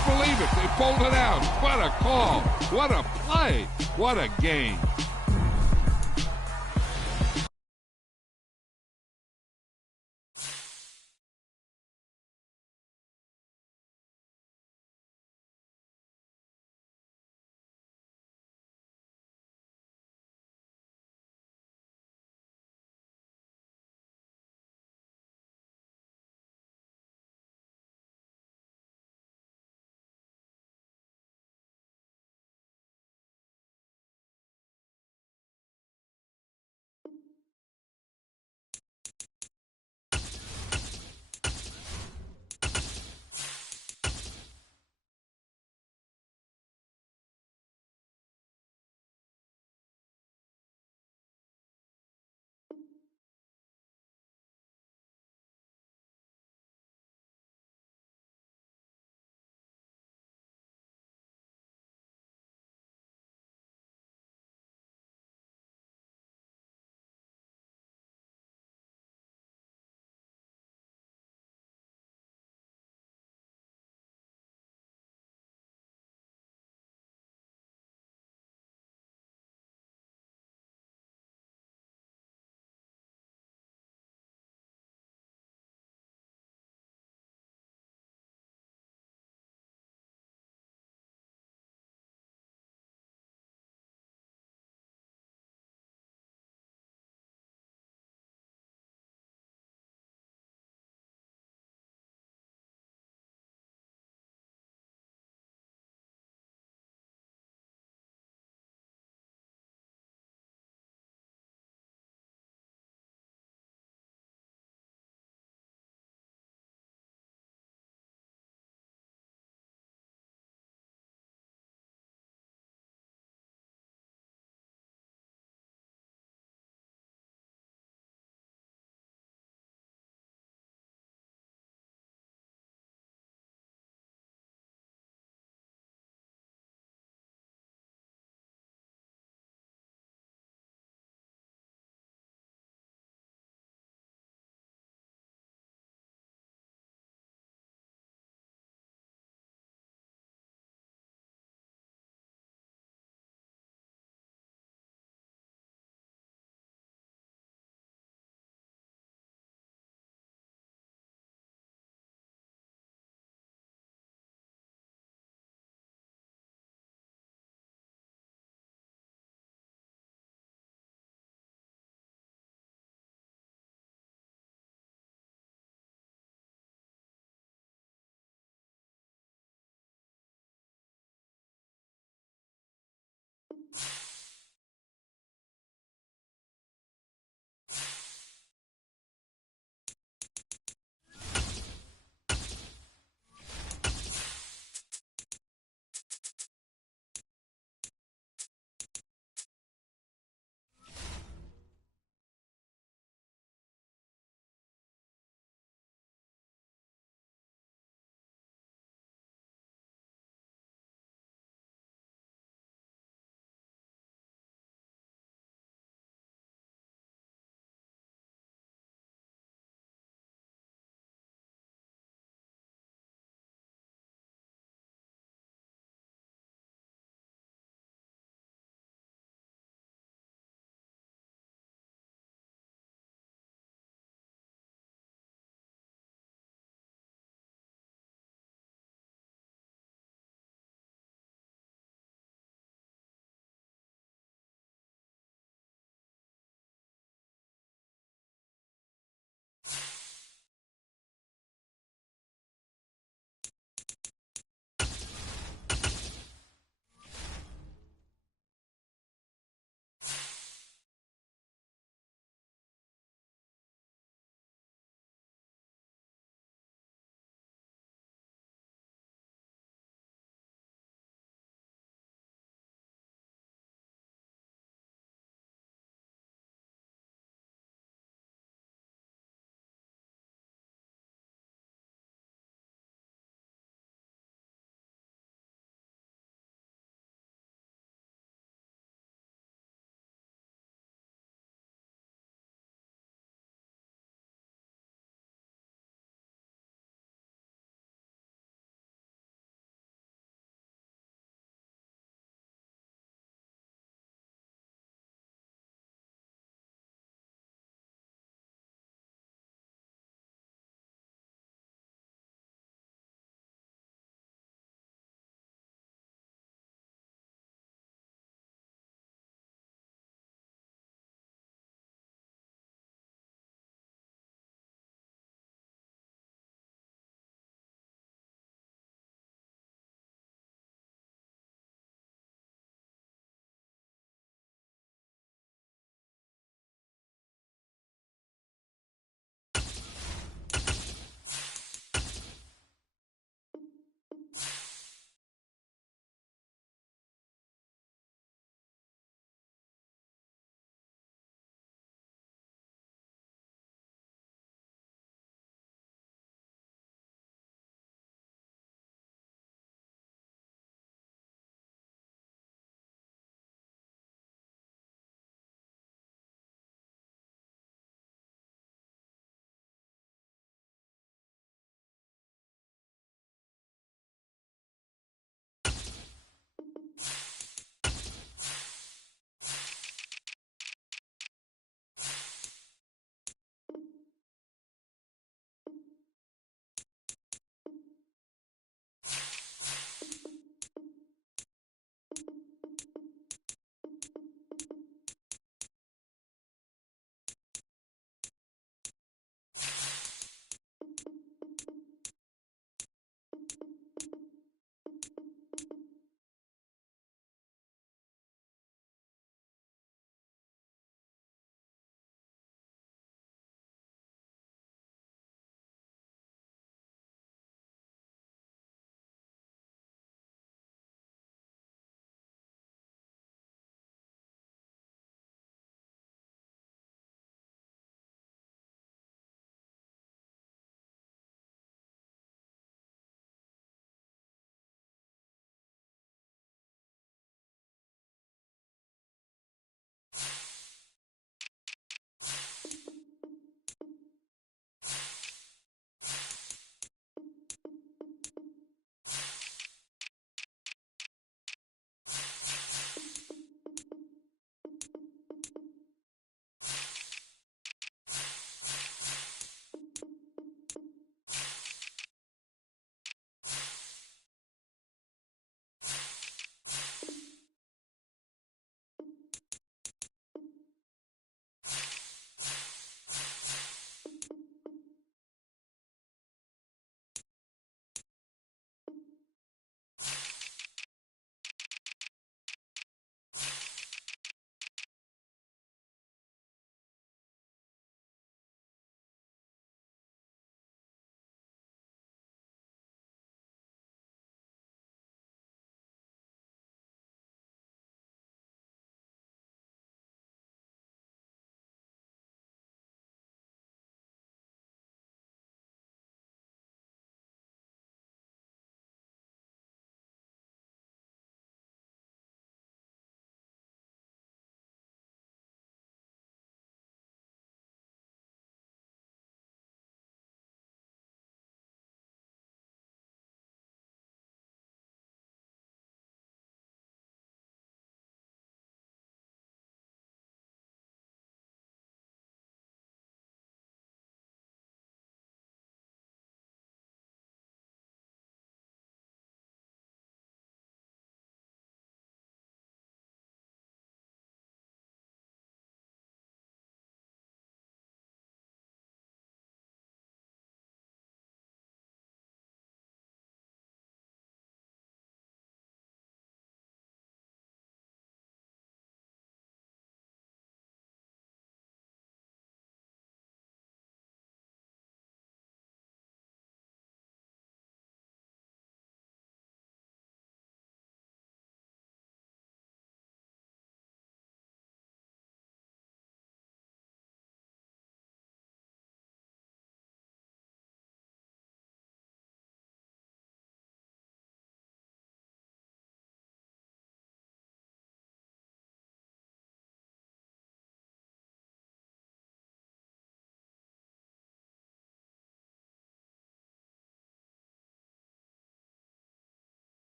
can't believe it. They pulled it out. What a call. What a play. What a game.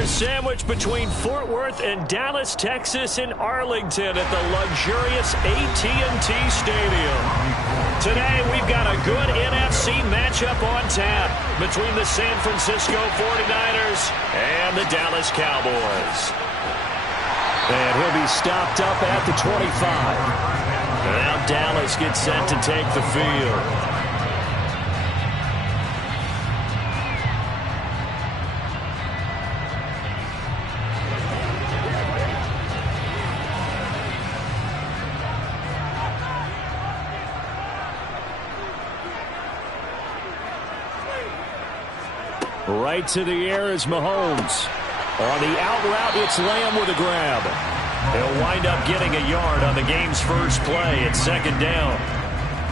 They're sandwiched between Fort Worth and Dallas, Texas, and Arlington at the luxurious AT&T Stadium. Today, we've got a good NFC matchup on tap between the San Francisco 49ers and the Dallas Cowboys. And he'll be stopped up at the 25. Now Dallas gets set to take the field. Right to the air is Mahomes. On the out route, it's Lamb with a grab. He'll wind up getting a yard on the game's first play at second down.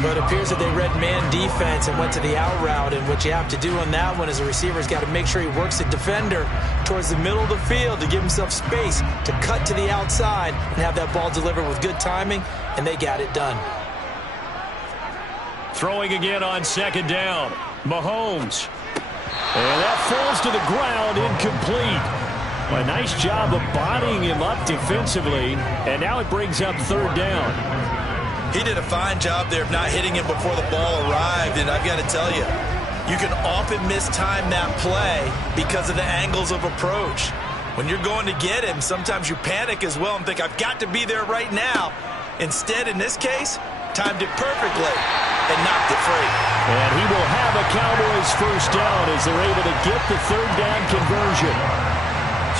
But it appears that they read man defense and went to the out route, and what you have to do on that one is a receiver's got to make sure he works the defender towards the middle of the field to give himself space to cut to the outside and have that ball delivered with good timing, and they got it done. Throwing again on second down. Mahomes. And that falls to the ground, incomplete. A nice job of bodying him up defensively, and now it brings up third down. He did a fine job there of not hitting him before the ball arrived, and I've got to tell you, you can often mistime that play because of the angles of approach. When you're going to get him, sometimes you panic as well and think, I've got to be there right now. Instead, in this case, timed it perfectly and knocked it free. And he will have a Cowboys first down as they're able to get the third down conversion.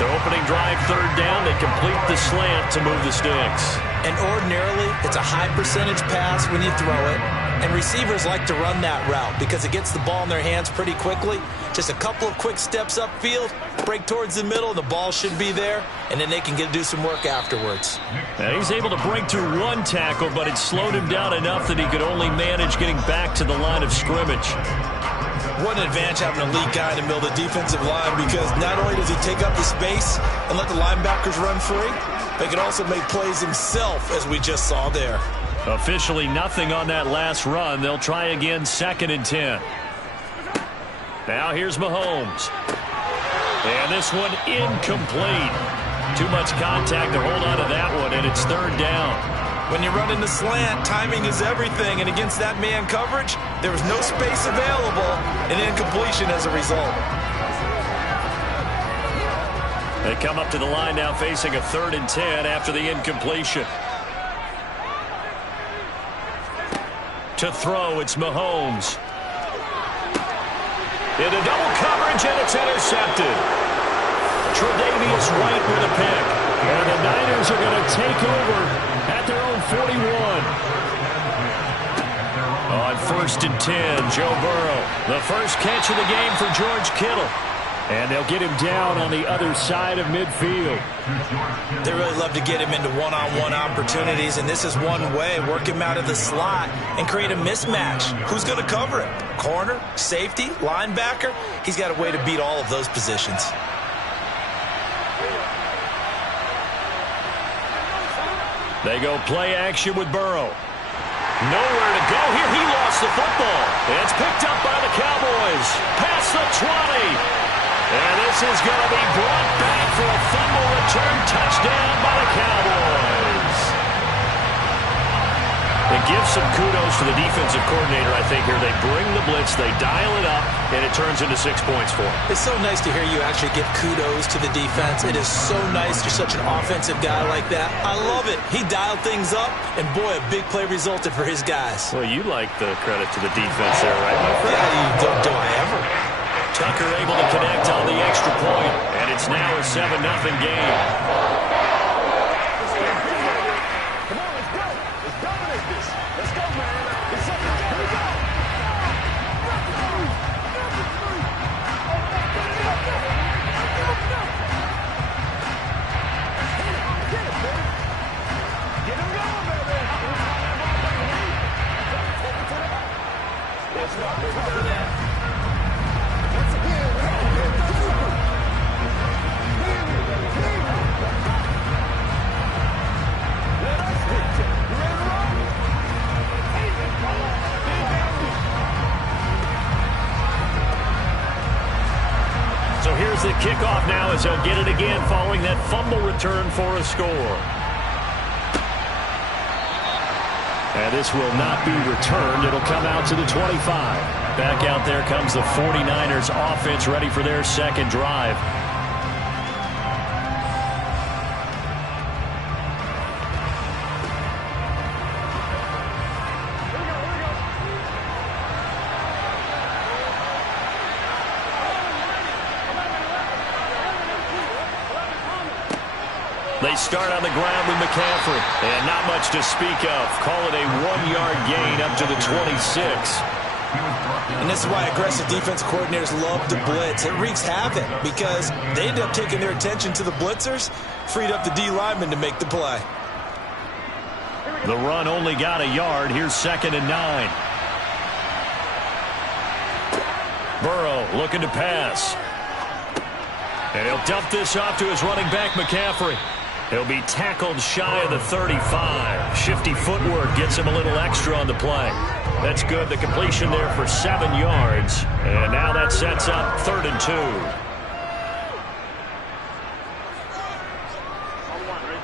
So opening drive, third down, they complete the slant to move the sticks. And ordinarily, it's a high percentage pass when you throw it. And receivers like to run that route because it gets the ball in their hands pretty quickly. Just a couple of quick steps upfield, break towards the middle, and the ball should be there. And then they can do some work afterwards. Now he's able to break through one tackle, but it slowed him down enough that he could only manage getting back to the line of scrimmage. What an advantage having an elite guy in the middle of the defensive line, because not only does he take up the space and let the linebackers run free, but he can also make plays himself, as we just saw there. Officially nothing on that last run. They'll try again, 2nd and 10. Now here's Mahomes. And this one incomplete. Too much contact to hold on to that one, and it's third down. When you're running the slant, timing is everything, and against that man coverage, there was no space available, and incompletion as a result. They come up to the line now facing a 3rd and 10 after the incompletion. To throw, it's Mahomes. Into double coverage, and it's intercepted. Tre'Davious White with a pick. And the Niners are going to take over at their own 41. On 1st and 10, Joe Burrow. The first catch of the game for George Kittle. And they'll get him down on the other side of midfield. They really love to get him into one-on-one opportunities, and this is one way. Work him out of the slot and create a mismatch. Who's going to cover him? Corner, safety, linebacker? He's got a way to beat all of those positions. They go play action with Burrow. Nowhere to go here. He lost the football. It's picked up by the Cowboys. Past the 20. And this is going to be brought back for a fumble return touchdown by the Cowboys. It gives some kudos to the defensive coordinator, I think, here. They bring the blitz, they dial it up, and it turns into 6 points for them. It's so nice to hear you actually give kudos to the defense. It is so nice. You're such an offensive guy like that. I love it. He dialed things up, and boy, a big play resulted for his guys. Well, you like the credit to the defense there, right, my friend? Yeah, do I ever? Tucker able to connect on the extra point, and it's now a 7-0 game. Here's the kickoff now as they'll get it again following that fumble return for a score. And this will not be returned. It'll come out to the 25. Back out there comes the 49ers offense ready for their second drive. They start on the ground with McCaffrey. And not much to speak of. Call it a 1-yard gain up to the 26. And this is why aggressive defense coordinators love to blitz. It wreaks havoc because they end up taking their attention to the blitzers, freed up the D lineman to make the play. The run only got a yard. Here's 2nd and 9. Burrow looking to pass. And he'll dump this off to his running back, McCaffrey. He'll be tackled shy of the 35. Shifty footwork gets him a little extra on the play. That's good. The completion there for 7 yards. And now that sets up 3rd and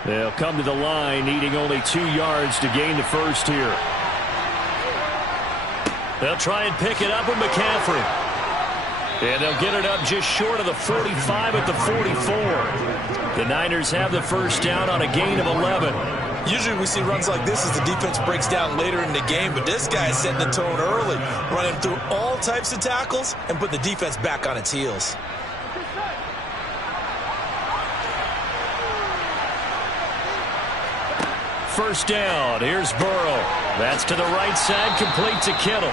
2. They'll come to the line needing only 2 yards to gain the first here. They'll try and pick it up with McCaffrey. And they'll get it up just short of the 45 at the 44. The Niners have the first down on a gain of 11. Usually we see runs like this as the defense breaks down later in the game, but this guy is setting the tone early, running through all types of tackles and put the defense back on its heels. First down. Here's Burrow. That's to the right side, complete to Kittle.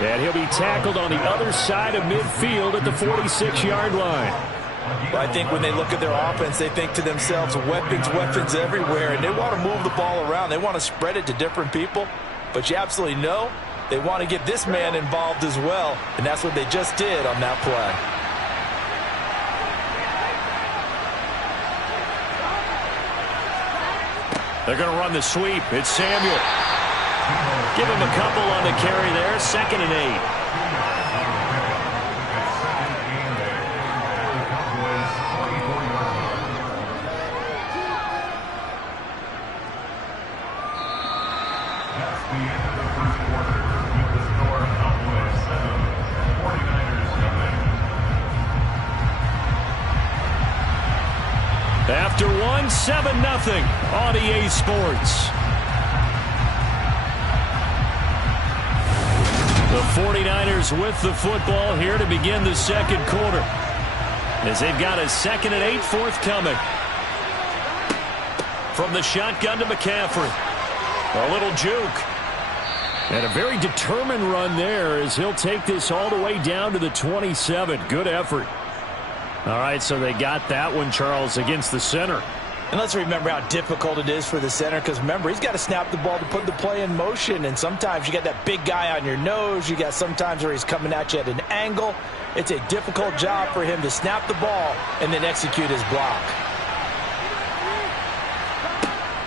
And he'll be tackled on the other side of midfield at the 46-yard line. Well, I think when they look at their offense, they think to themselves, weapons, weapons everywhere, and they want to move the ball around. They want to spread it to different people. But you absolutely know they want to get this man involved as well, and that's what they just did on that play. They're going to run the sweep. It's Samuel. Give him a couple on the carry there. 2nd and 8. After one, 7-0 on EA Sports. The 49ers with the football here to begin the second quarter, as they've got a 2nd and 8 forthcoming. From the shotgun to McCaffrey. A little juke. And a very determined run there as he'll take this all the way down to the 27. Good effort. All right, so they got that one, Charles, against the center. And let's remember how difficult it is for the center, because remember, he's got to snap the ball to put the play in motion, and sometimes you got that big guy on your nose. You got sometimes where he's coming at you at an angle. It's a difficult job for him to snap the ball and then execute his block.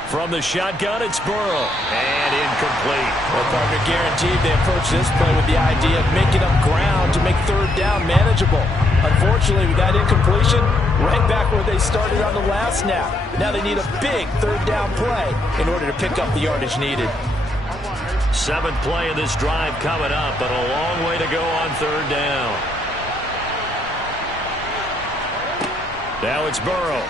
From the shotgun, it's Burrow. And incomplete. Well, partner, guaranteed they approach this play with the idea of making up ground to make 3rd down manageable. Unfortunately, with that incompletion, right back where they started on the last snap. Now they need a big 3rd down play in order to pick up the yardage needed. 7th play of this drive coming up, but a long way to go on 3rd down. Now it's Burrow.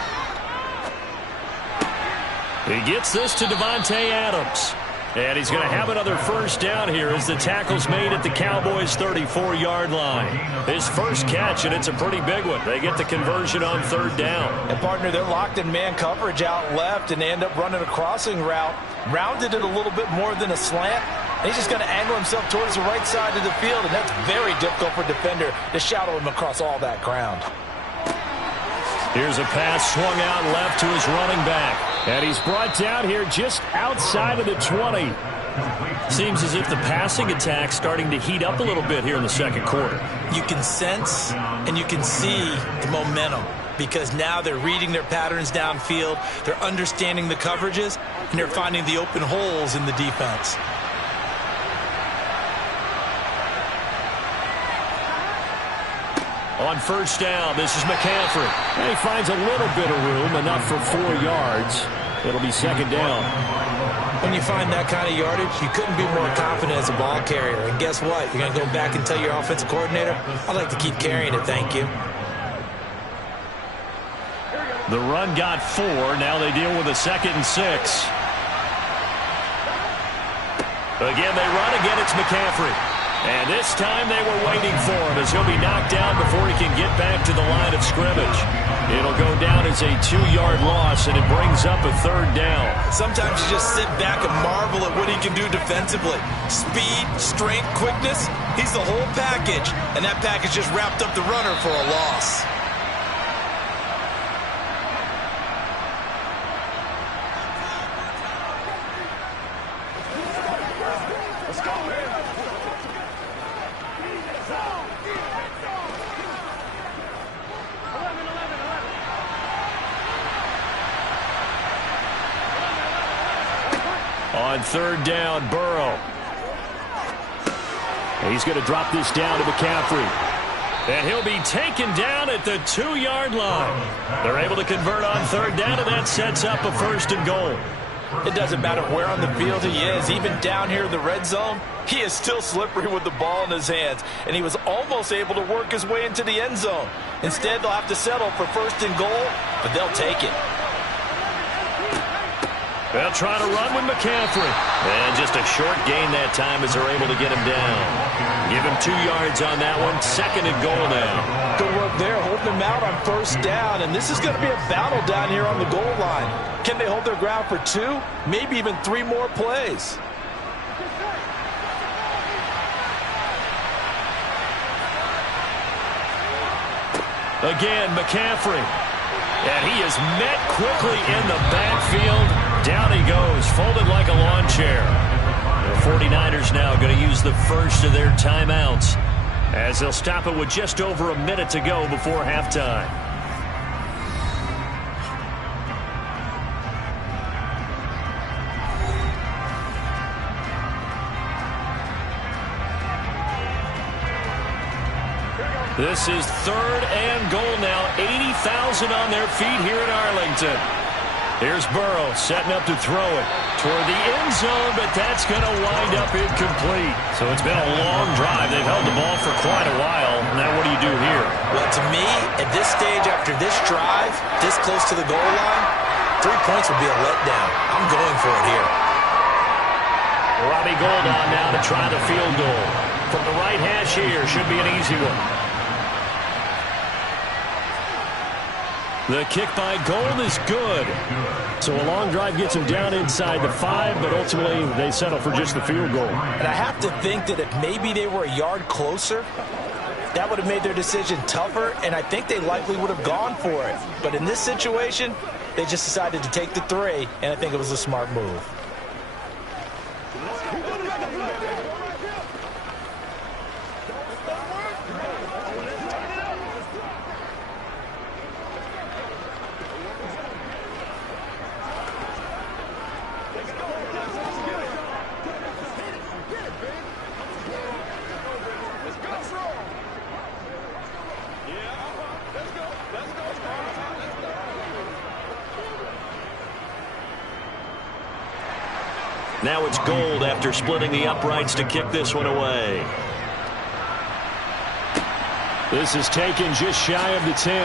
He gets this to Davante Adams. And he's going to have another first down here as the tackle's made at the Cowboys' 34-yard line. His first catch, and it's a pretty big one. They get the conversion on 3rd down. And, partner, they're locked in man coverage out left, and they end up running a crossing route. Rounded it a little bit more than a slant. And he's just going to angle himself towards the right side of the field, and that's very difficult for a defender to shadow him across all that ground. Here's a pass swung out left to his running back. And he's brought down here just outside of the 20. Seems as if the passing attack's starting to heat up a little bit here in the second quarter. You can sense and you can see the momentum, because now they're reading their patterns downfield, they're understanding the coverages, and they're finding the open holes in the defense. On first down, this is McCaffrey. And he finds a little bit of room, enough for 4 yards. It'll be second down. When you find that kind of yardage, you couldn't be more confident as a ball carrier. And guess what? You're going to go back and tell your offensive coordinator, I'd like to keep carrying it, thank you. The run got 4. Now they deal with a 2nd and 6. Again, they run. Again, it's McCaffrey. And this time they were waiting for him as he'll be knocked down before he can get back to the line of scrimmage. It'll go down as a 2-yard loss, and it brings up a 3rd down. Sometimes you just sit back and marvel at what he can do defensively. Speed, strength, quickness, he's the whole package. And that package just wrapped up the runner for a loss. On 3rd down, Burrow. He's going to drop this down to McCaffrey. And he'll be taken down at the 2-yard line. They're able to convert on 3rd down, and that sets up a 1st and goal. It doesn't matter where on the field he is. Even down here in the red zone, he is still slippery with the ball in his hands. And he was almost able to work his way into the end zone. Instead, they'll have to settle for 1st and goal, but they'll take it. They'll try to run with McCaffrey. And just a short gain that time as they're able to get him down. Give him 2 yards on that one. 2nd and goal now. Good work there, holding him out on 1st down. And this is going to be a battle down here on the goal line. Can they hold their ground for 2, maybe even 3 more plays? Again, McCaffrey. And he is met quickly in the backfield. Down he goes, folded like a lawn chair. The 49ers now going to use the first of their timeouts as they'll stop it with just over a minute to go before halftime. This is 3rd and goal now. 80,000 on their feet here in Arlington. Here's Burrow setting up to throw it toward the end zone, but that's going to wind up incomplete. So it's been a long drive. They've held the ball for quite a while. Now what do you do here? Well, to me, at this stage after this drive, this close to the goal line, 3 points would be a letdown. I'm going for it here. Robbie Gould on now to try the field goal. From the right hash here, should be an easy one. The kick by Gould is good. So a long drive gets him down inside the 5, but ultimately they settle for just the field goal. And I have to think that if maybe they were a yard closer, that would have made their decision tougher, and I think they likely would have gone for it. But in this situation, they just decided to take the 3, and I think it was a smart move. Now it's Gould after splitting the uprights to kick this one away. This is taken just shy of the 10.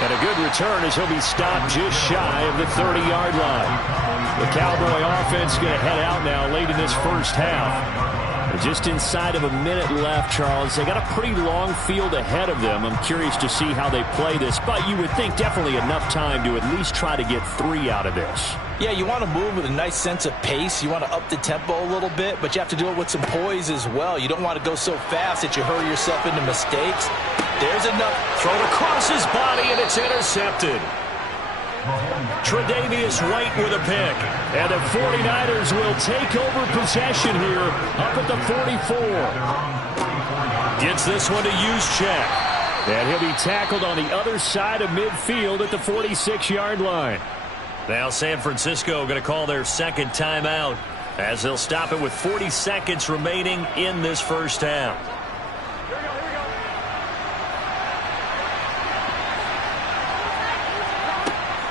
And a good return as he'll be stopped just shy of the 30-yard line. The Cowboy offense going to head out now late in this first half. Just inside of a minute left, Charles. They got a pretty long field ahead of them. I'm curious to see how they play this, but you would think definitely enough time to at least try to get 3 out of this. Yeah, you want to move with a nice sense of pace. You want to up the tempo a little bit, but you have to do it with some poise as well. You don't want to go so fast that you hurry yourself into mistakes. There's enough. Thrown across his body, and it's intercepted. Tre'Davious White with a pick. And the 49ers will take over possession here up at the 44. Gets this one to Juszczyk. And he'll be tackled on the other side of midfield at the 46-yard line. Now San Francisco going to call their second timeout as they'll stop it with 40 seconds remaining in this first half.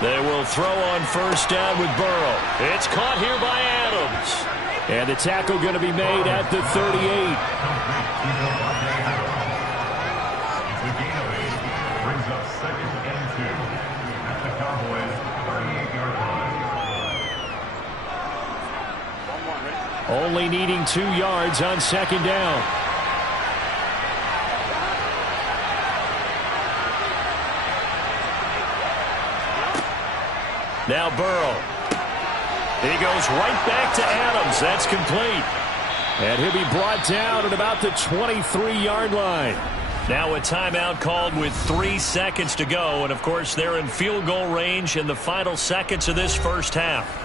They will throw on first down with Burrow. It's caught here by Adams. And the tackle going to be made at the 38. Only needing 2 yards on second down. Now Burrow. He goes right back to Adams. That's complete. And he'll be brought down at about the 23-yard line. Now a timeout called with 3 seconds to go. And, of course, they're in field goal range in the final seconds of this first half.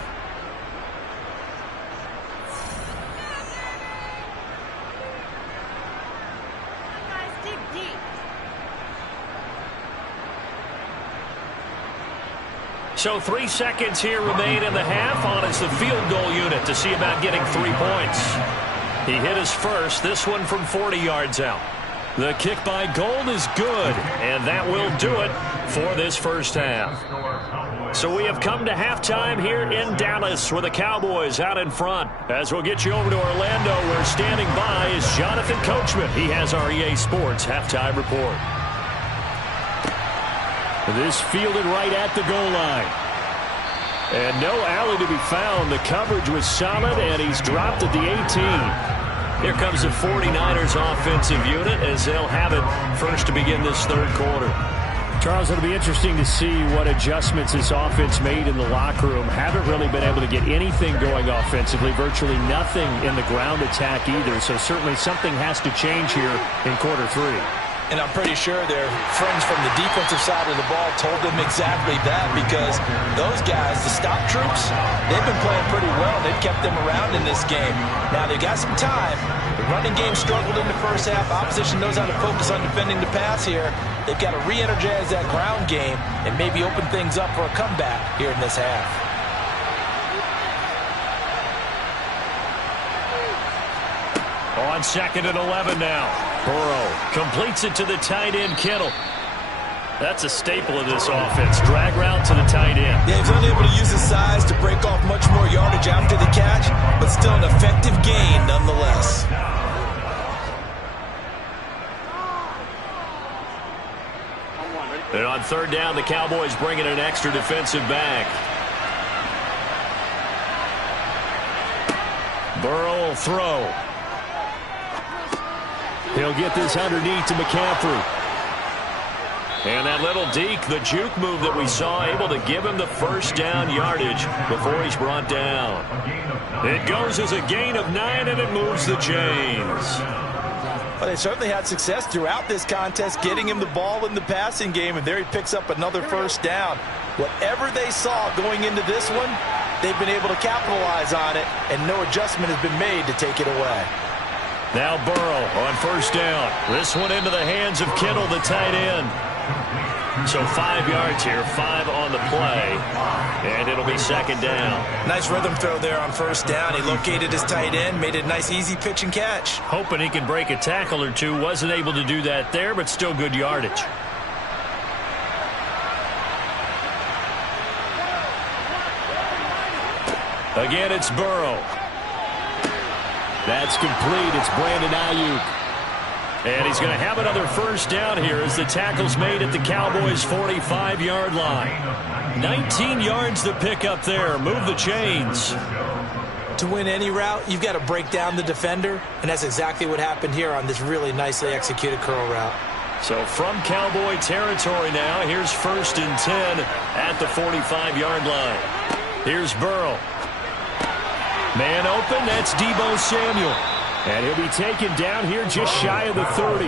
So 3 seconds here remain in the half on as the field goal unit to see about getting 3 points. He hit his first, this one from 40 yards out. The kick by Gold is good, and that will do it for this first half. So we have come to halftime here in Dallas with the Cowboys out in front. As we'll get you over to Orlando, where standing by is Jonathan Coachman. He has our EA Sports halftime report. This fielded right at the goal line. And no alley to be found. The coverage was solid, and he's dropped at the 18. Here comes the 49ers offensive unit as they'll have it first to begin this third quarter. Charles, it'll be interesting to see what adjustments this offense made in the locker room. Haven't really been able to get anything going offensively, virtually nothing in the ground attack either. So certainly something has to change here in quarter 3. And I'm pretty sure their friends from the defensive side of the ball told them exactly that, because those guys, the stop troops, they've been playing pretty well. They've kept them around in this game. Now, they've got some time. The running game struggled in the first half. Opposition knows how to focus on defending the pass here. They've got to re-energize that ground game and maybe open things up for a comeback here in this half. On 2nd and 11 now. Burrow completes it to the tight end, Kittle. That's a staple of this offense. Drag route to the tight end. Yeah, he's unable to use his size to break off much more yardage after the catch, but still an effective gain nonetheless. And on 3rd down, the Cowboys bring in an extra defensive back. Burrow will throw. He'll get this underneath to McCaffrey. And that little deke, the juke move that we saw, able to give him the first down yardage before he's brought down. It goes as a gain of 9, and it moves the chains. Well, they certainly had success throughout this contest, getting him the ball in the passing game, and there he picks up another first down. Whatever they saw going into this one, they've been able to capitalize on it, and no adjustment has been made to take it away. Now Burrow on first down. This one into the hands of Kittle, the tight end. So 5 yards here, 5 on the play, and it'll be 2nd down. Nice rhythm throw there on first down. He located his tight end, made it a nice easy pitch and catch. Hoping he can break a tackle or two. Wasn't able to do that there, but still good yardage. Again, it's Burrow. That's complete. It's Brandon Ayuk. And he's going to have another first down here as the tackle's made at the Cowboys' 45-yard line. 19 yards to pick up there. Move the chains. To win any route, you've got to break down the defender, and that's exactly what happened here on this really nicely executed curl route. So from Cowboy territory now, here's 1st and 10 at the 45-yard line. Here's Burrow. Man open, that's Deebo Samuel. And he'll be taken down here just shy of the 30.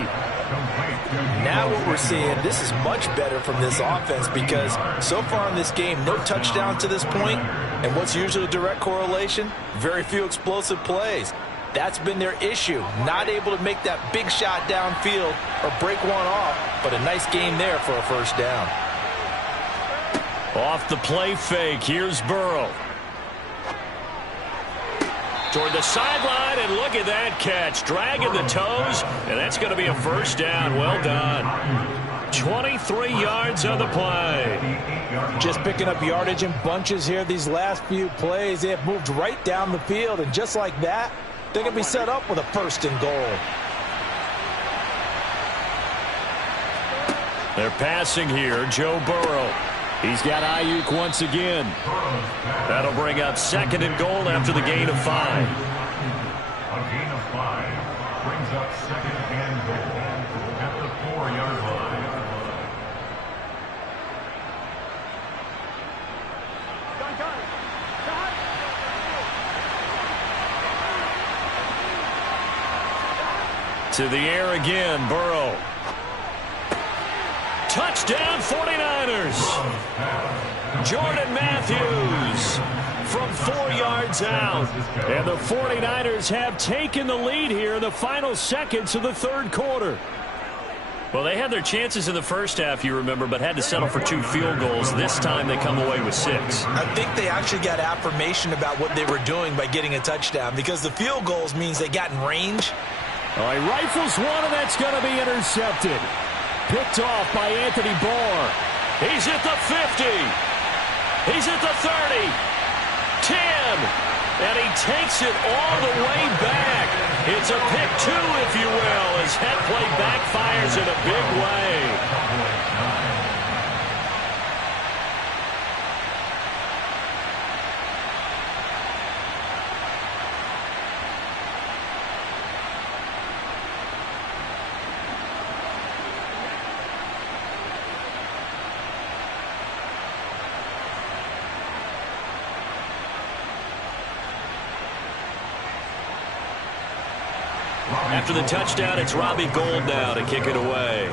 Now what we're seeing, this is much better from this offense, because so far in this game, no touchdown to this point, and what's usually a direct correlation? Very few explosive plays. That's been their issue, not able to make that big shot downfield or break one off, but a nice game there for a first down. Off the play fake, here's Burrow. Toward the sideline, and look at that catch. Dragging the toes, and that's going to be a first down. Well done. 23 yards on the play. Just picking up yardage in bunches here these last few plays. They have moved right down the field, and just like that, they're going to be set up with a first and goal. They're passing here, Joe Burrow. He's got Ayuk once again. That'll bring up second and goal after the gain of 5. A gain of 5 brings up second and goal at the 4-yard line. To the air again, Burrow. Touchdown 49ers. Jordan Matthews from 4 yards out. And the 49ers have taken the lead here in the final seconds of the third quarter. Well, they had their chances in the first half, you remember, but had to settle for 2 field goals. This time they come away with 6. I think they actually got affirmation about what they were doing by getting a touchdown, because the field goals means they got in range. All right, rifles one, and that's going to be intercepted. Picked off by Anthony Barr. He's at the 50. He's at the 30. 10. And he takes it all the way back. It's a pick 2, if you will, as head play backfires in a big way. After the touchdown, it's Robbie Gould now to kick it away.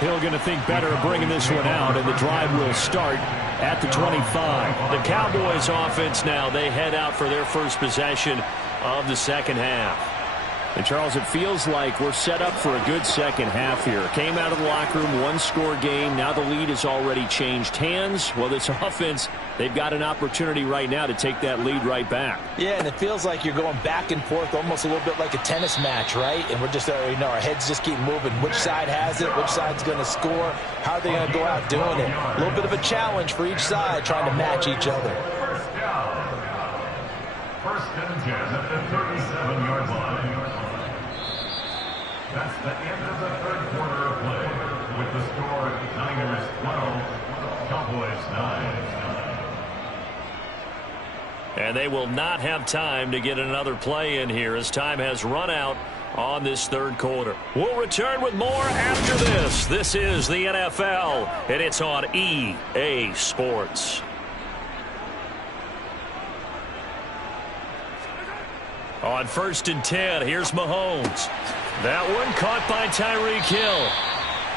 Hill going to think better of bringing this one out, and the drive will start at the 25. The Cowboys offense now, they head out for their first possession of the second half. And, Charles, it feels like we're set up for a good second half here. Came out of the locker room, one-score game. Now the lead has already changed hands. Well, this offense, they've got an opportunity right now to take that lead right back. Yeah, and it feels like you're going back and forth almost a little bit like a tennis match, right? And we're just, our heads just keep moving. Which side has it? Which side's going to score? How are they going to go out doing it? A little bit of a challenge for each side, trying to match each other. First down. First and 10 at the 37-yard line. That's the end of the third quarter of play, with the score Niners 12, Cowboys 9. And they will not have time to get another play in here as time has run out on this third quarter. We'll return with more after this. This is the NFL, and it's on EA Sports. On first and 10, here's Mahomes. That one caught by Tyreek Hill.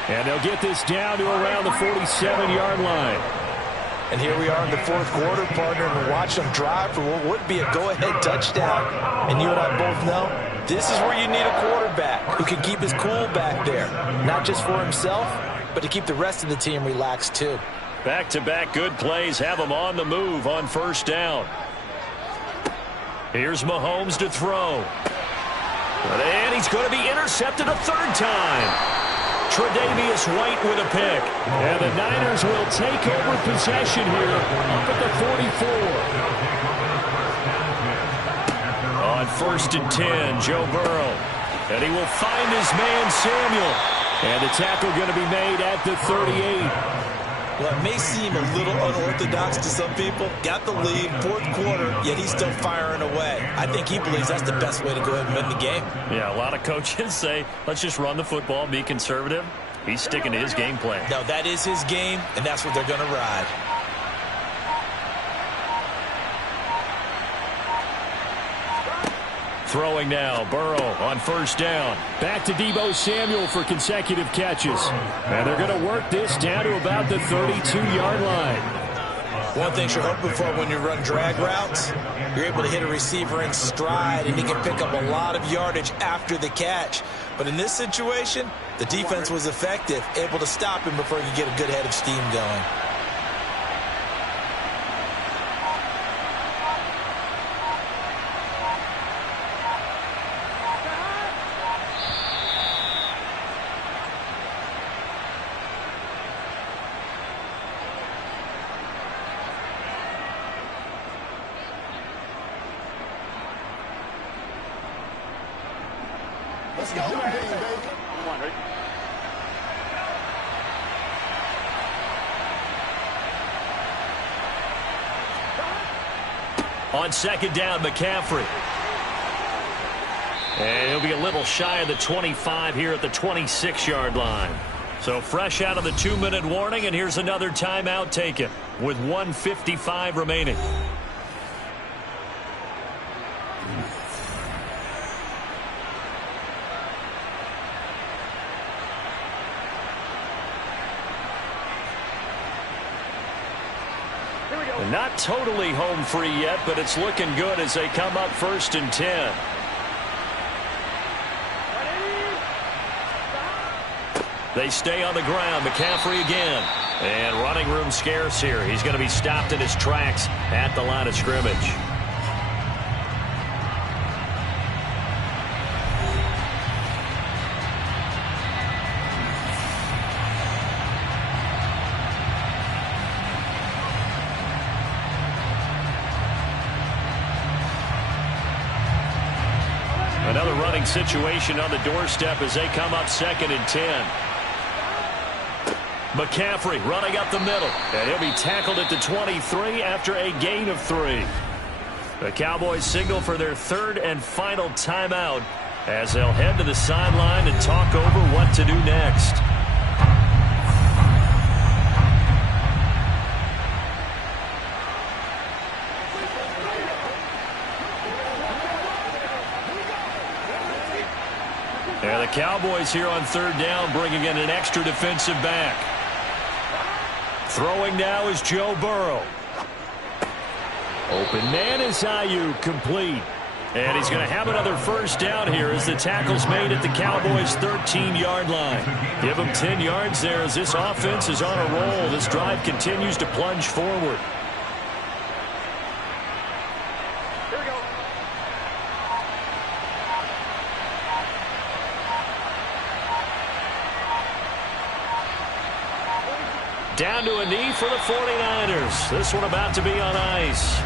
And they'll get this down to around the 47-yard line. And here we are in the fourth quarter, partner, and we're watching them drive for what would be a go-ahead touchdown. And you and I both know this is where you need a quarterback who can keep his cool back there, not just for himself, but to keep the rest of the team relaxed too. Back-to-back good plays have him on the move on first down. Here's Mahomes to throw. And he's going to be intercepted a third time. Tre'Davious White with a pick. And the Niners will take over possession here up at the 44. On first and 10, Joe Burrow. And he will find his man Samuel. And the tackle going to be made at the 38. Well, it may seem a little unorthodox to some people. Got the lead, fourth quarter, yet he's still firing away. I think he believes that's the best way to go ahead and win the game. Yeah, a lot of coaches say, let's just run the football, be conservative. He's sticking to his game plan. No, that is his game, and that's what they're going to ride. Throwing now, Burrow on first down. Back to Deebo Samuel for consecutive catches. And they're going to work this down to about the 32-yard line. One thing you're hoping for when you run drag routes, you're able to hit a receiver in stride, and he can pick up a lot of yardage after the catch. But in this situation, the defense was effective, able to stop him before he could get a good head of steam going. Let's go. Come on, Rick. On second down, McCaffrey. And he'll be a little shy of the 25 here at the 26-yard line. So fresh out of the 2-minute warning, and here's another timeout taken with 1:55 remaining. Not totally home free yet, but it's looking good as they come up 1st and 10. They stay on the ground. McCaffrey again. And running room scarce here. He's going to be stopped in his tracks at the line of scrimmage. Another running situation on the doorstep as they come up 2nd and 10. McCaffrey running up the middle, and he'll be tackled at the 23 after a gain of 3. The Cowboys signal for their 3rd and final timeout as they'll head to the sideline and talk over what to do next. And the Cowboys here on 3rd down bringing in an extra defensive back. Throwing now is Joe Burrow. Open man is Ayuk, complete. And he's going to have another 1st down here as the tackle's made at the Cowboys' 13-yard line. Give him 10 yards there as this offense is on a roll. This drive continues to plunge forward. Down to a knee for the 49ers. This one about to be on ice.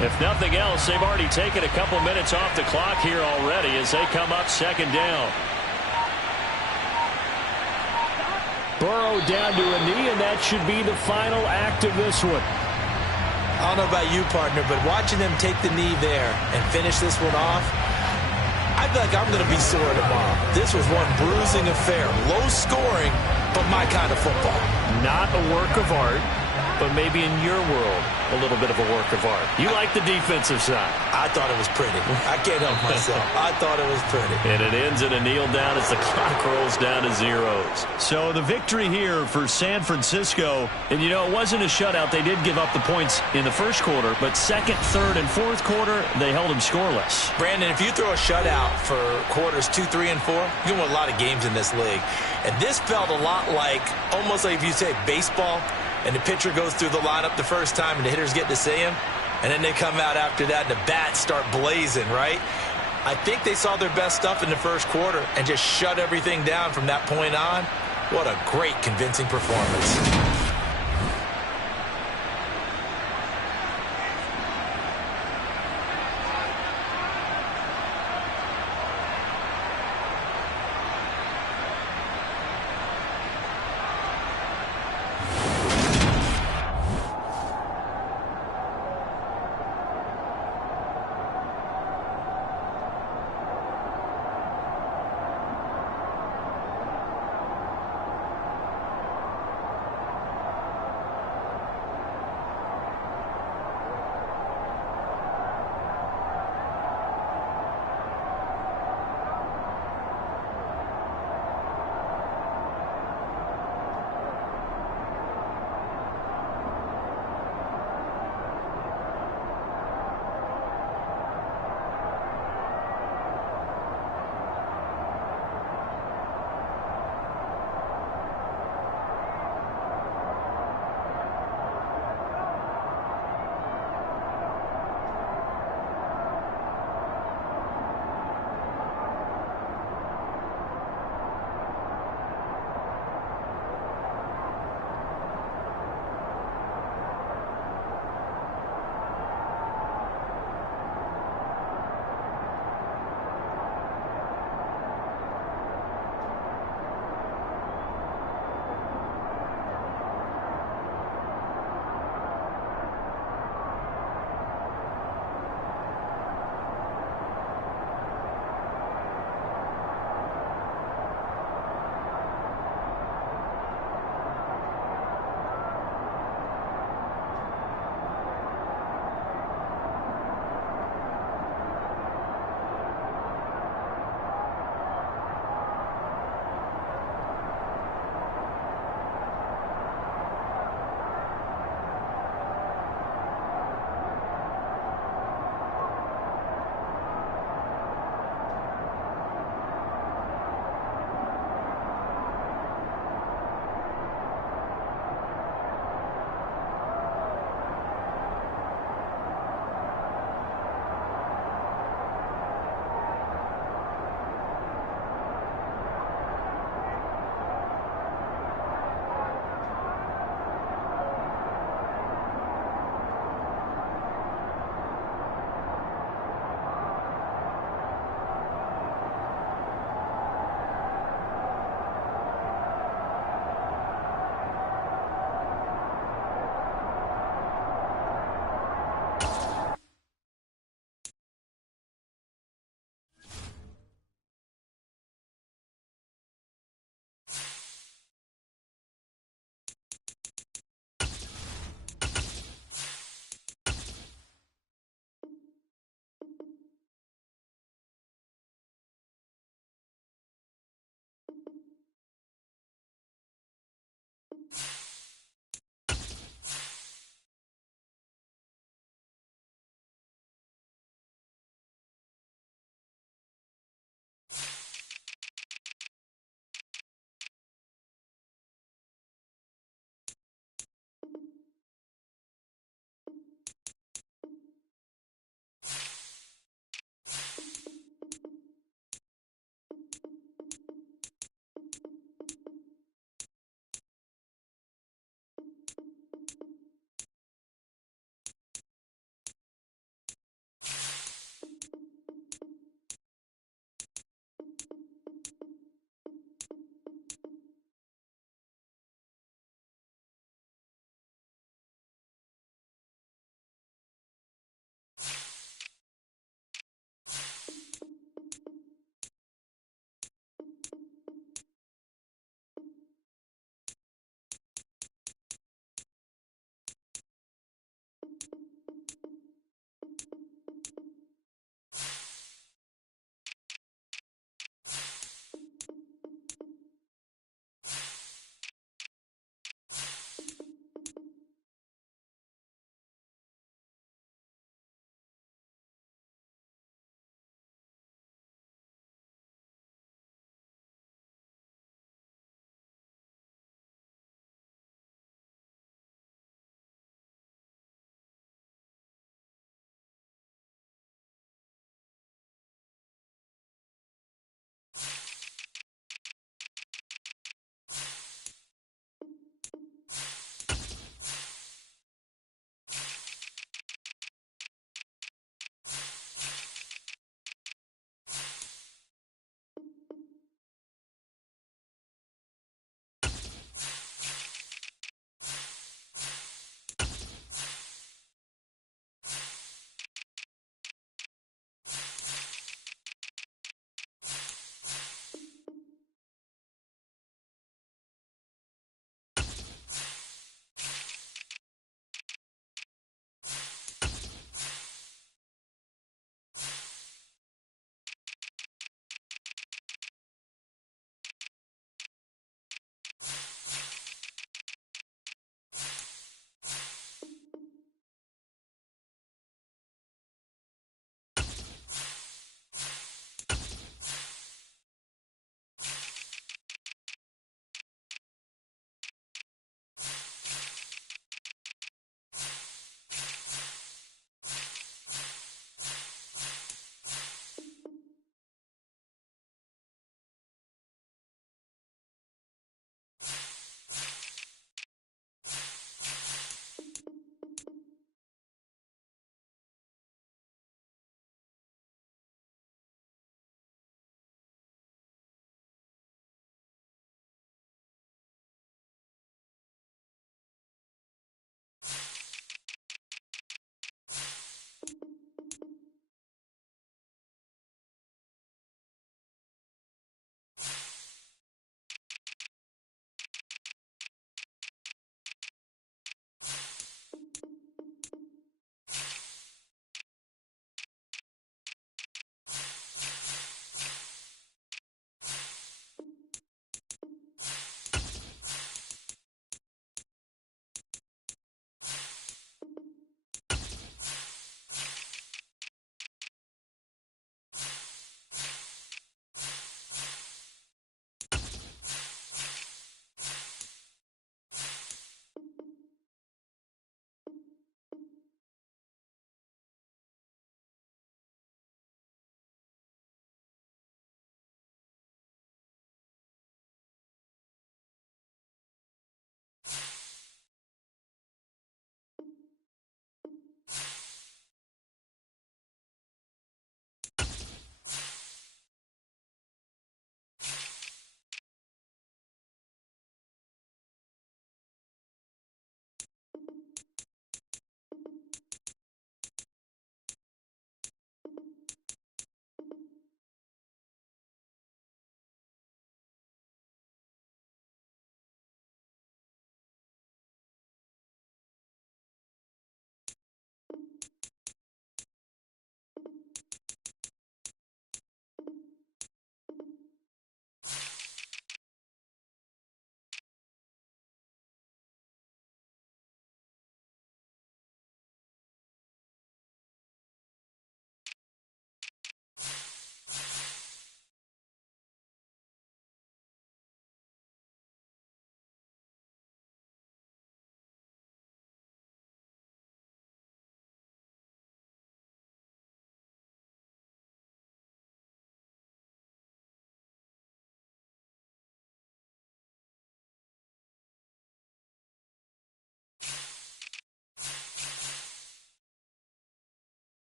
If nothing else, they've already taken a couple minutes off the clock here already as they come up 2nd down. Burrow down to a knee, and that should be the final act of this one. I don't know about you, partner, but watching them take the knee there and finish this one off, I feel like I'm going to be sore tomorrow. This was one bruising affair. Low scoring, but my kind of football. Not a work of art, but maybe in your world, a little bit of a work of art. You like the defensive side. I thought it was pretty. I can't help myself. I thought it was pretty. And it ends in a kneel down as the clock rolls down to zeros. So the victory here for San Francisco, and you know, it wasn't a shutout. They did give up the points in the 1st quarter, but 2nd, 3rd, and 4th quarter, they held them scoreless. Brandon, if you throw a shutout for quarters 2, 3, and 4, you can win a lot of games in this league. And this felt a lot like, almost like if you say baseball, and the pitcher goes through the lineup the first time and the hitters get to see him, and then they come out after that and the bats start blazing, right? I think they saw their best stuff in the 1st quarter and just shut everything down from that point on. What a great, convincing performance.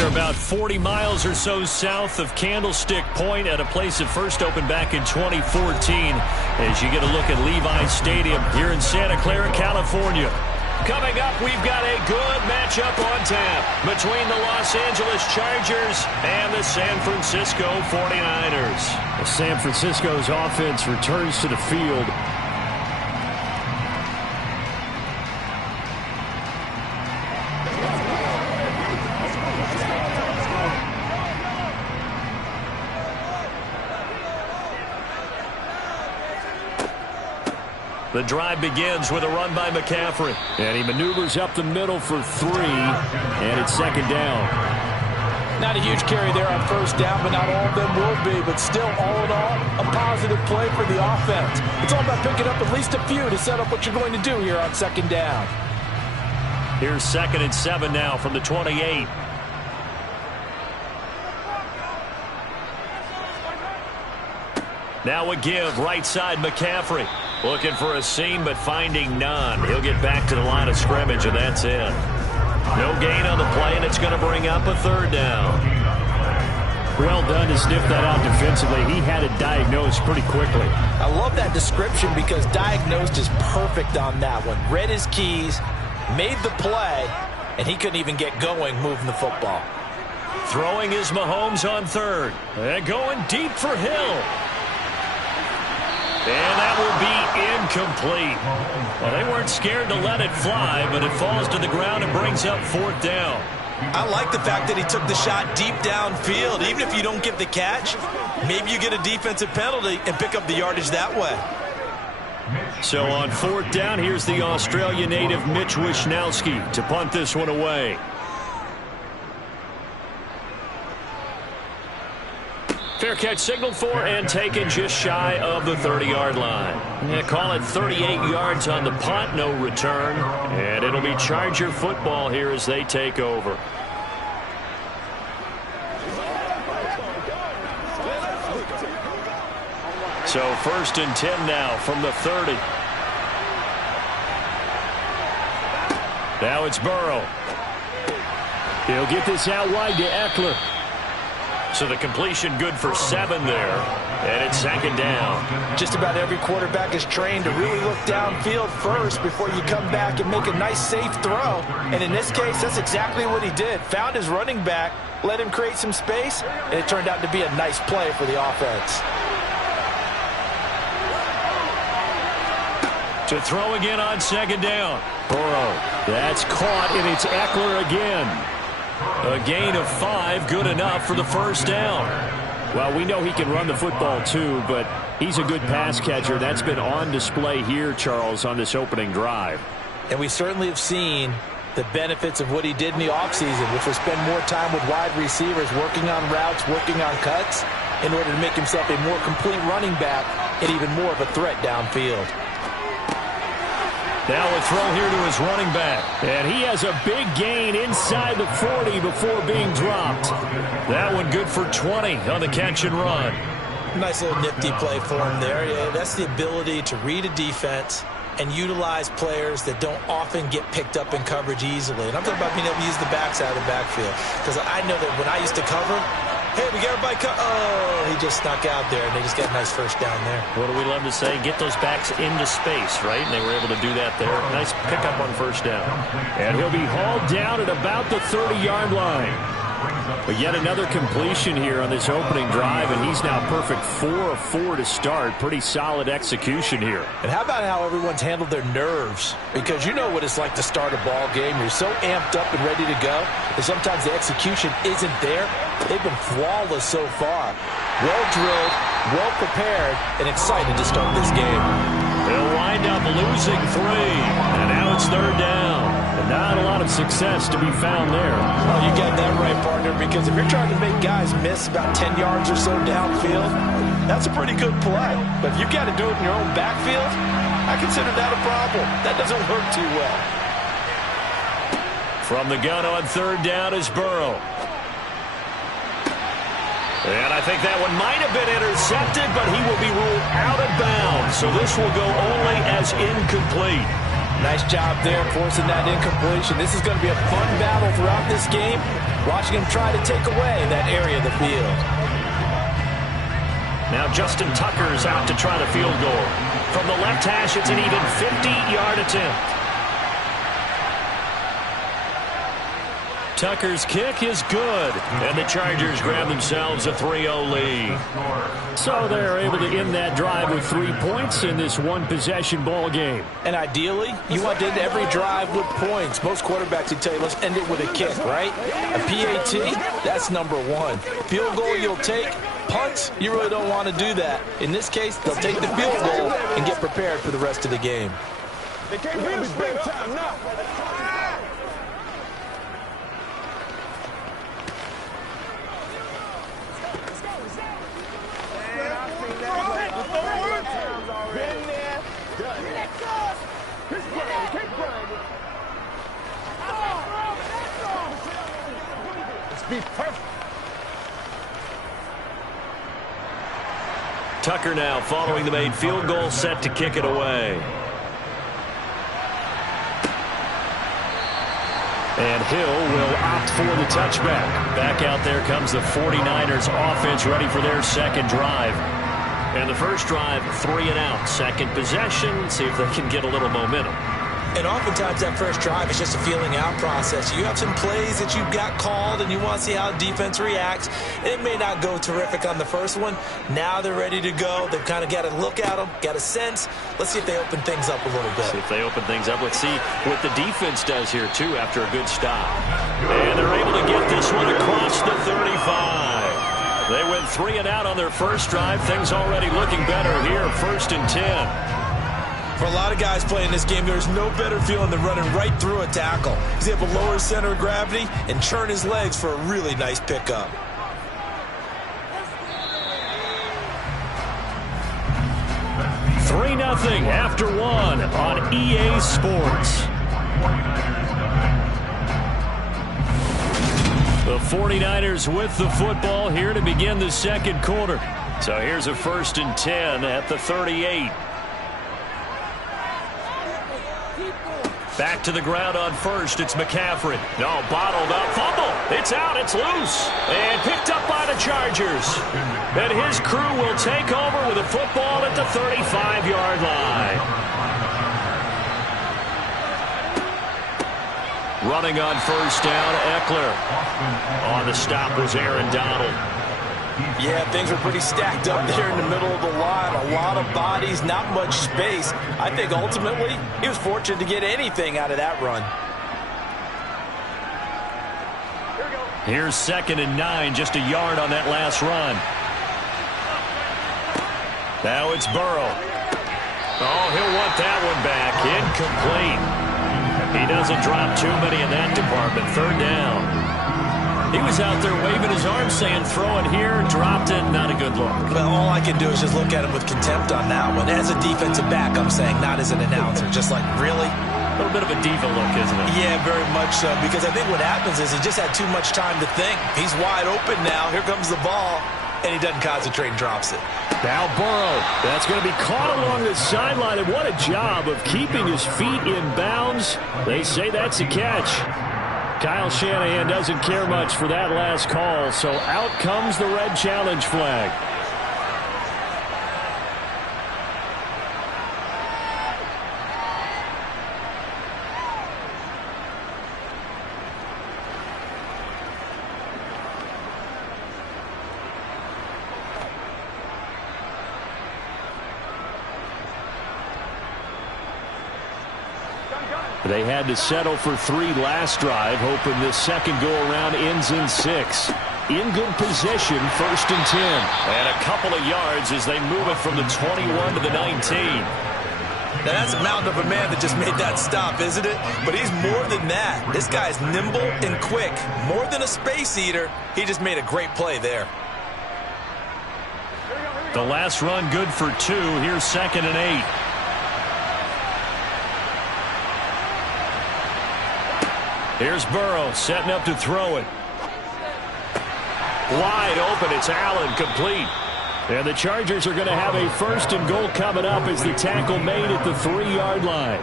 are about 40 miles or so south of Candlestick Point at a place that first opened back in 2014 as you get a look at Levi's Stadium here in Santa Clara, California. Coming up, we've got a good matchup on tap between the Los Angeles Chargers and the San Francisco 49ers. San Francisco's offense returns to the field. The drive begins with a run by McCaffrey. And he maneuvers up the middle for 3, and it's second down. Not a huge carry there on first down, but not all of them will be. But still, all in all, a positive play for the offense. It's all about picking up at least a few to set up what you're going to do here on second down. Here's 2nd and 7 now from the 28. Now a give, right side McCaffrey. Looking for a seam, but finding none. He'll get back to the line of scrimmage, and that's it. No gain on the play, and it's going to bring up a 3rd down. Well done to sniff that out defensively. He had it diagnosed pretty quickly. I love that description because diagnosed is perfect on that one. Read his keys, made the play, and he couldn't even get going moving the football. Throwing is Mahomes on 3rd. And going deep for Hill. And that will be incomplete. Well, they weren't scared to let it fly, but it falls to the ground and brings up 4th down. I like the fact that he took the shot deep downfield. Even if you don't get the catch, maybe you get a defensive penalty and pick up the yardage that way. So on 4th down, here's the Australia native Mitch Wishnowsky to punt this one away. Fair catch signaled for and taken just shy of the 30-yard line. Yeah, call it 38 yards on the punt, no return. And it'll be Charger football here as they take over. So 1st and 10 now from the 30. Now it's Burrow. He'll get this out wide to Eckler. So the completion good for 7 there. And it's 2nd down. Just about every quarterback is trained to really look downfield first before you come back and make a nice, safe throw. And in this case, that's exactly what he did. Found his running back, let him create some space, and it turned out to be a nice play for the offense. To throw again on 2nd down. Burrow. That's caught, and it's Eckler again. A gain of 5, good enough for the 1st down. Well, we know he can run the football too, but he's a good pass catcher. That's been on display here, Charles, on this opening drive. And we certainly have seen the benefits of what he did in the offseason, which was spend more time with wide receivers, working on routes, working on cuts, in order to make himself a more complete running back and even more of a threat downfield. Now a throw here to his running back. And he has a big gain inside the 40 before being dropped. That one good for 20 on the catch and run. Nice little nifty play for him there. Yeah, that's the ability to read a defense and utilize players that don't often get picked up in coverage easily. And I'm talking about being able to use the backside of the backfield. Because I know that when I used to cover, hey, we got everybody he just snuck out there, and they just got a nice 1st down there. What do we love to say? Get those backs into space, right? And they were able to do that there. Nice pickup on 1st down. And he'll be hauled down at about the 30-yard line. But yet another completion here on this opening drive, and he's now perfect 4 of 4 to start. Pretty solid execution here. And how about how everyone's handled their nerves? Because you know what it's like to start a ball game. You're so amped up and ready to go, and sometimes the execution isn't there. They've been flawless so far. Well drilled, well prepared, and excited to start this game. They'll wind up losing 3, and now it's 3rd down. And not a lot of success to be found there. Well, you got that right, partner, because if you're trying to make guys miss about 10 yards or so downfield, that's a pretty good play. But if you've got to do it in your own backfield, I consider that a problem. That doesn't work too well. From the gun on 3rd down is Burrow. And I think that one might have been intercepted, but he will be ruled out of bounds. So this will go only as incomplete. Nice job there forcing that incompletion. This is going to be a fun battle throughout this game. Watching him try to take away that area of the field. Now Justin Tucker's out to try the field goal. From the left hash, it's an even 50-yard attempt. Tucker's kick is good, and the Chargers grab themselves a 3-0 lead. So they're able to end that drive with 3 points in this one-possession ball game. And ideally, you want to end every drive with points. Most quarterbacks would tell you, let's end it with a kick, right? A PAT, that's number one. Field goal you'll take. Punts, you really don't want to do that. In this case, they'll take the field goal and get prepared for the rest of the game. They can't be big time now. Tucker now following the made field goal, set to kick it away. And Hill will opt for the touchback. Back out there comes the 49ers offense, ready for their second drive. And the first drive, 3 and out. Second possession, see if they can get a little momentum. And oftentimes that first drive is just a feeling out process. You have some plays that you've got called and you want to see how defense reacts. It may not go terrific on the first one. Now they're ready to go. They've kind of got to look at them, got a sense. Let's see if they open things up a little bit. See if they open things up. Let's see what the defense does here, too, after a good stop. And they're able to get this one across the 35. They went 3 and out on their first drive. Things already looking better here, 1st and 10. For a lot of guys playing this game, there's no better feeling than running right through a tackle. He's able to lower his center of gravity and churn his legs for a really nice pickup. Three 3-0 after one on EA Sports. The 49ers with the football here to begin the second quarter. So here's a 1st and 10 at the 38. Back to the ground on first. It's McCaffrey. No, bottled up. Fumble. It's out. It's loose. And picked up by the Chargers. And his crew will take over with a football at the 35-yard line. Running on first down, Eckler. On the stop was Aaron Donald. Yeah, things were pretty stacked up there in the middle of the line. A lot of bodies, not much space. I think ultimately he was fortunate to get anything out of that run. Here's 2nd and 9, just a yard on that last run. Now it's Burrow. Oh, he'll want that one back. Incomplete. He doesn't drop too many in that department. 3rd down. He was out there waving his arms saying, throw it here, dropped it, not a good look. Well, all I can do is just look at him with contempt on that one. As a defensive back, I'm saying, not as an announcer. Just like, really? A little bit of a diva look, isn't it? Yeah, very much so. Because I think what happens is he just had too much time to think. He's wide open now. Here comes the ball. And he doesn't concentrate and drops it. Now Burrow. That's going to be caught along the sideline. And what a job of keeping his feet in bounds. They say that's a catch. Kyle Shanahan doesn't care much for that last call, so out comes the red challenge flag. They had to settle for 3 last drive, hoping this second go-around ends in 6. In good position, 1st and 10. And a couple of yards as they move it from the 21 to the 19. Now that's a mountain of a man that just made that stop, isn't it? But he's more than that. This guy's nimble and quick. More than a space eater. He just made a great play there. The last run good for 2. Here's 2nd and 8. Here's Burrow setting up to throw it. Wide open. It's Allen, complete. And the Chargers are going to have a 1st and goal coming up as the tackle made at the 3-yard line.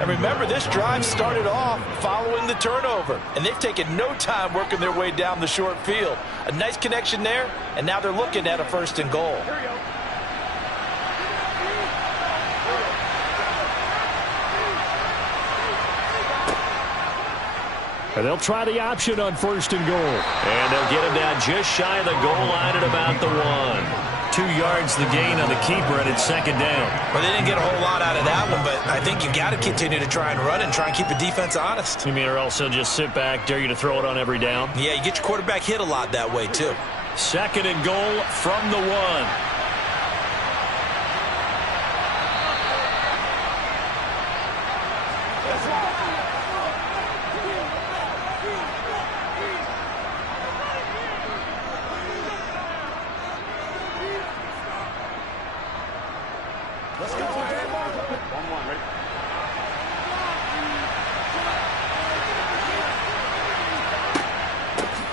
And remember, this drive started off following the turnover, and they've taken no time working their way down the short field. A nice connection there, and now they're looking at a 1st and goal. And they'll try the option on 1st and goal. And they'll get him down just shy of the goal line at about the 1. 2 yards the gain on the keeper, and it's 2nd down. Well, they didn't get a whole lot out of that one, but I think you've got to continue to try and run and try and keep the defense honest. You mean, or also just sit back, dare you to throw it on every down? Yeah, you get your quarterback hit a lot that way, too. 2nd and goal from the 1.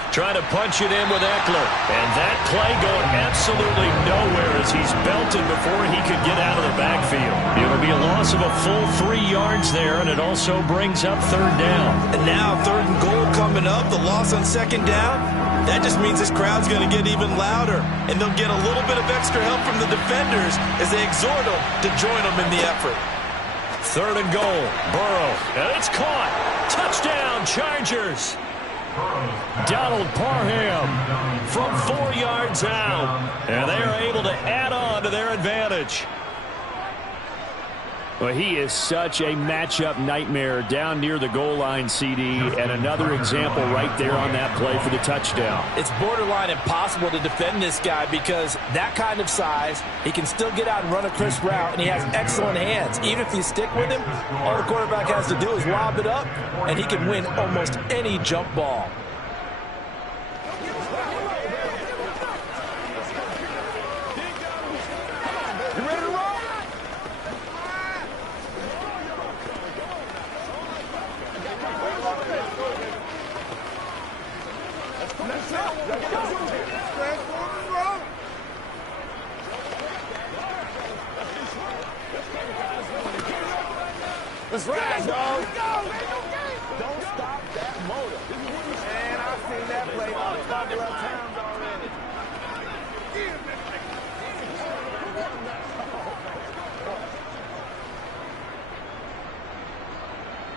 Trying to punch it in with Eckler. And that play going absolutely nowhere as he's belted before he could get out of the backfield. It'll be a loss of a full 3 yards there, and it also brings up 3rd down. And now 3rd and goal coming up, the loss on 2nd down. That just means this crowd's going to get even louder, and they'll get a little bit of extra help from the defenders as they exhort them to join them in the effort. 3rd and goal, Burrow, and it's caught. Touchdown, Chargers. Donald Parham from 4 yards out, and they are able to add on to their advantage. Well, he is such a matchup nightmare down near the goal line, CD, and another example right there on that play for the touchdown. It's borderline impossible to defend this guy because that kind of size, he can still get out and run a crisp route, and he has excellent hands. Even if you stick with him, all the quarterback has to do is lob it up, and he can win almost any jump ball. Let's ride, dog. Don't stop that motor. Man, I've seen that play a couple of times already.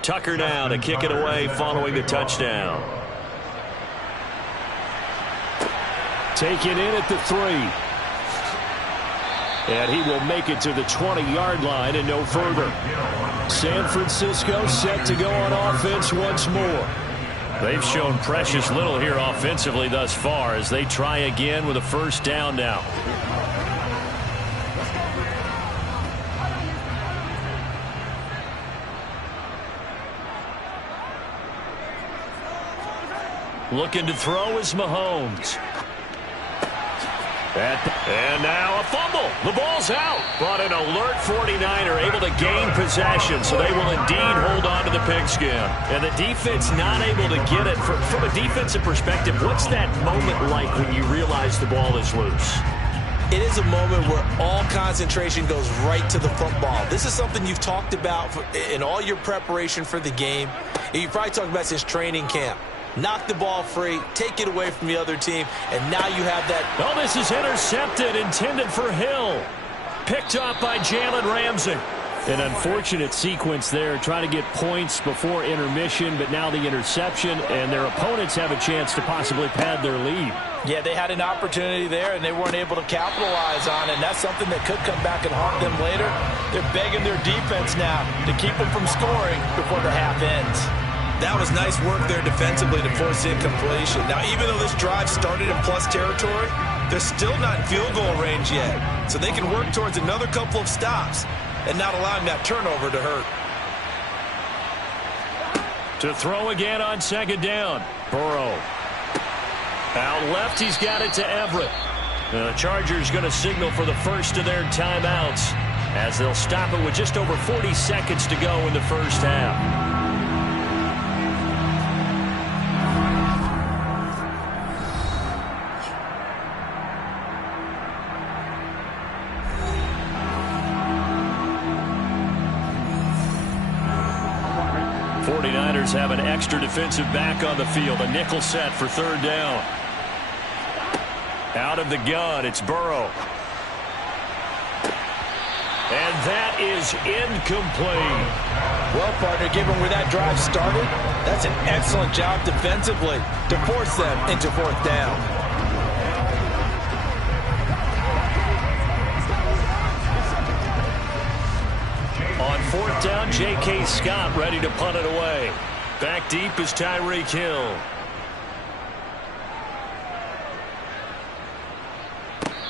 Tucker now to kick it away following the touchdown. Taken in at the 3. And he will make it to the 20-yard line and no further. San Francisco set to go on offense once more. They've shown precious little here offensively thus far as they try again with a 1st down now. Looking to throw is Mahomes. And now a fumble. The ball's out. But an alert 49er able to gain possession, so they will indeed hold on to the pigskin. And the defense not able to get it. From a defensive perspective, what's that moment like when you realize the ball is loose? It is a moment where all concentration goes right to the football. This is something you've talked about in all your preparation for the game. You probably talked about since training camp. Knock the ball free, take it away from the other team, and now you have that. Oh, this is intercepted, intended for Hill. Picked up by Jalen Ramsey. An unfortunate sequence there, trying to get points before intermission, but now the interception, and their opponents have a chance to possibly pad their lead. Yeah, they had an opportunity there, and they weren't able to capitalize on it, and that's something that could come back and haunt them later. They're begging their defense now to keep them from scoring before the half ends. That was nice work there defensively to force incompletion. Now, even though this drive started in plus territory, they're still not in field goal range yet. So they can work towards another couple of stops and not allowing that turnover to hurt. To throw again on 2nd down. Burrow. Out left, he's got it to Everett. The Chargers going to signal for the first of their timeouts as they'll stop it with just over 40 seconds to go in the first half. 49ers have an extra defensive back on the field. A nickel set for third down. Out of the gun, it's Burrow. And that is incomplete. Well, partner, given where that drive started, that's an excellent job defensively to force them into fourth down. On fourth down, J.K. Scott ready to punt it away. Back deep is Tyreek Hill.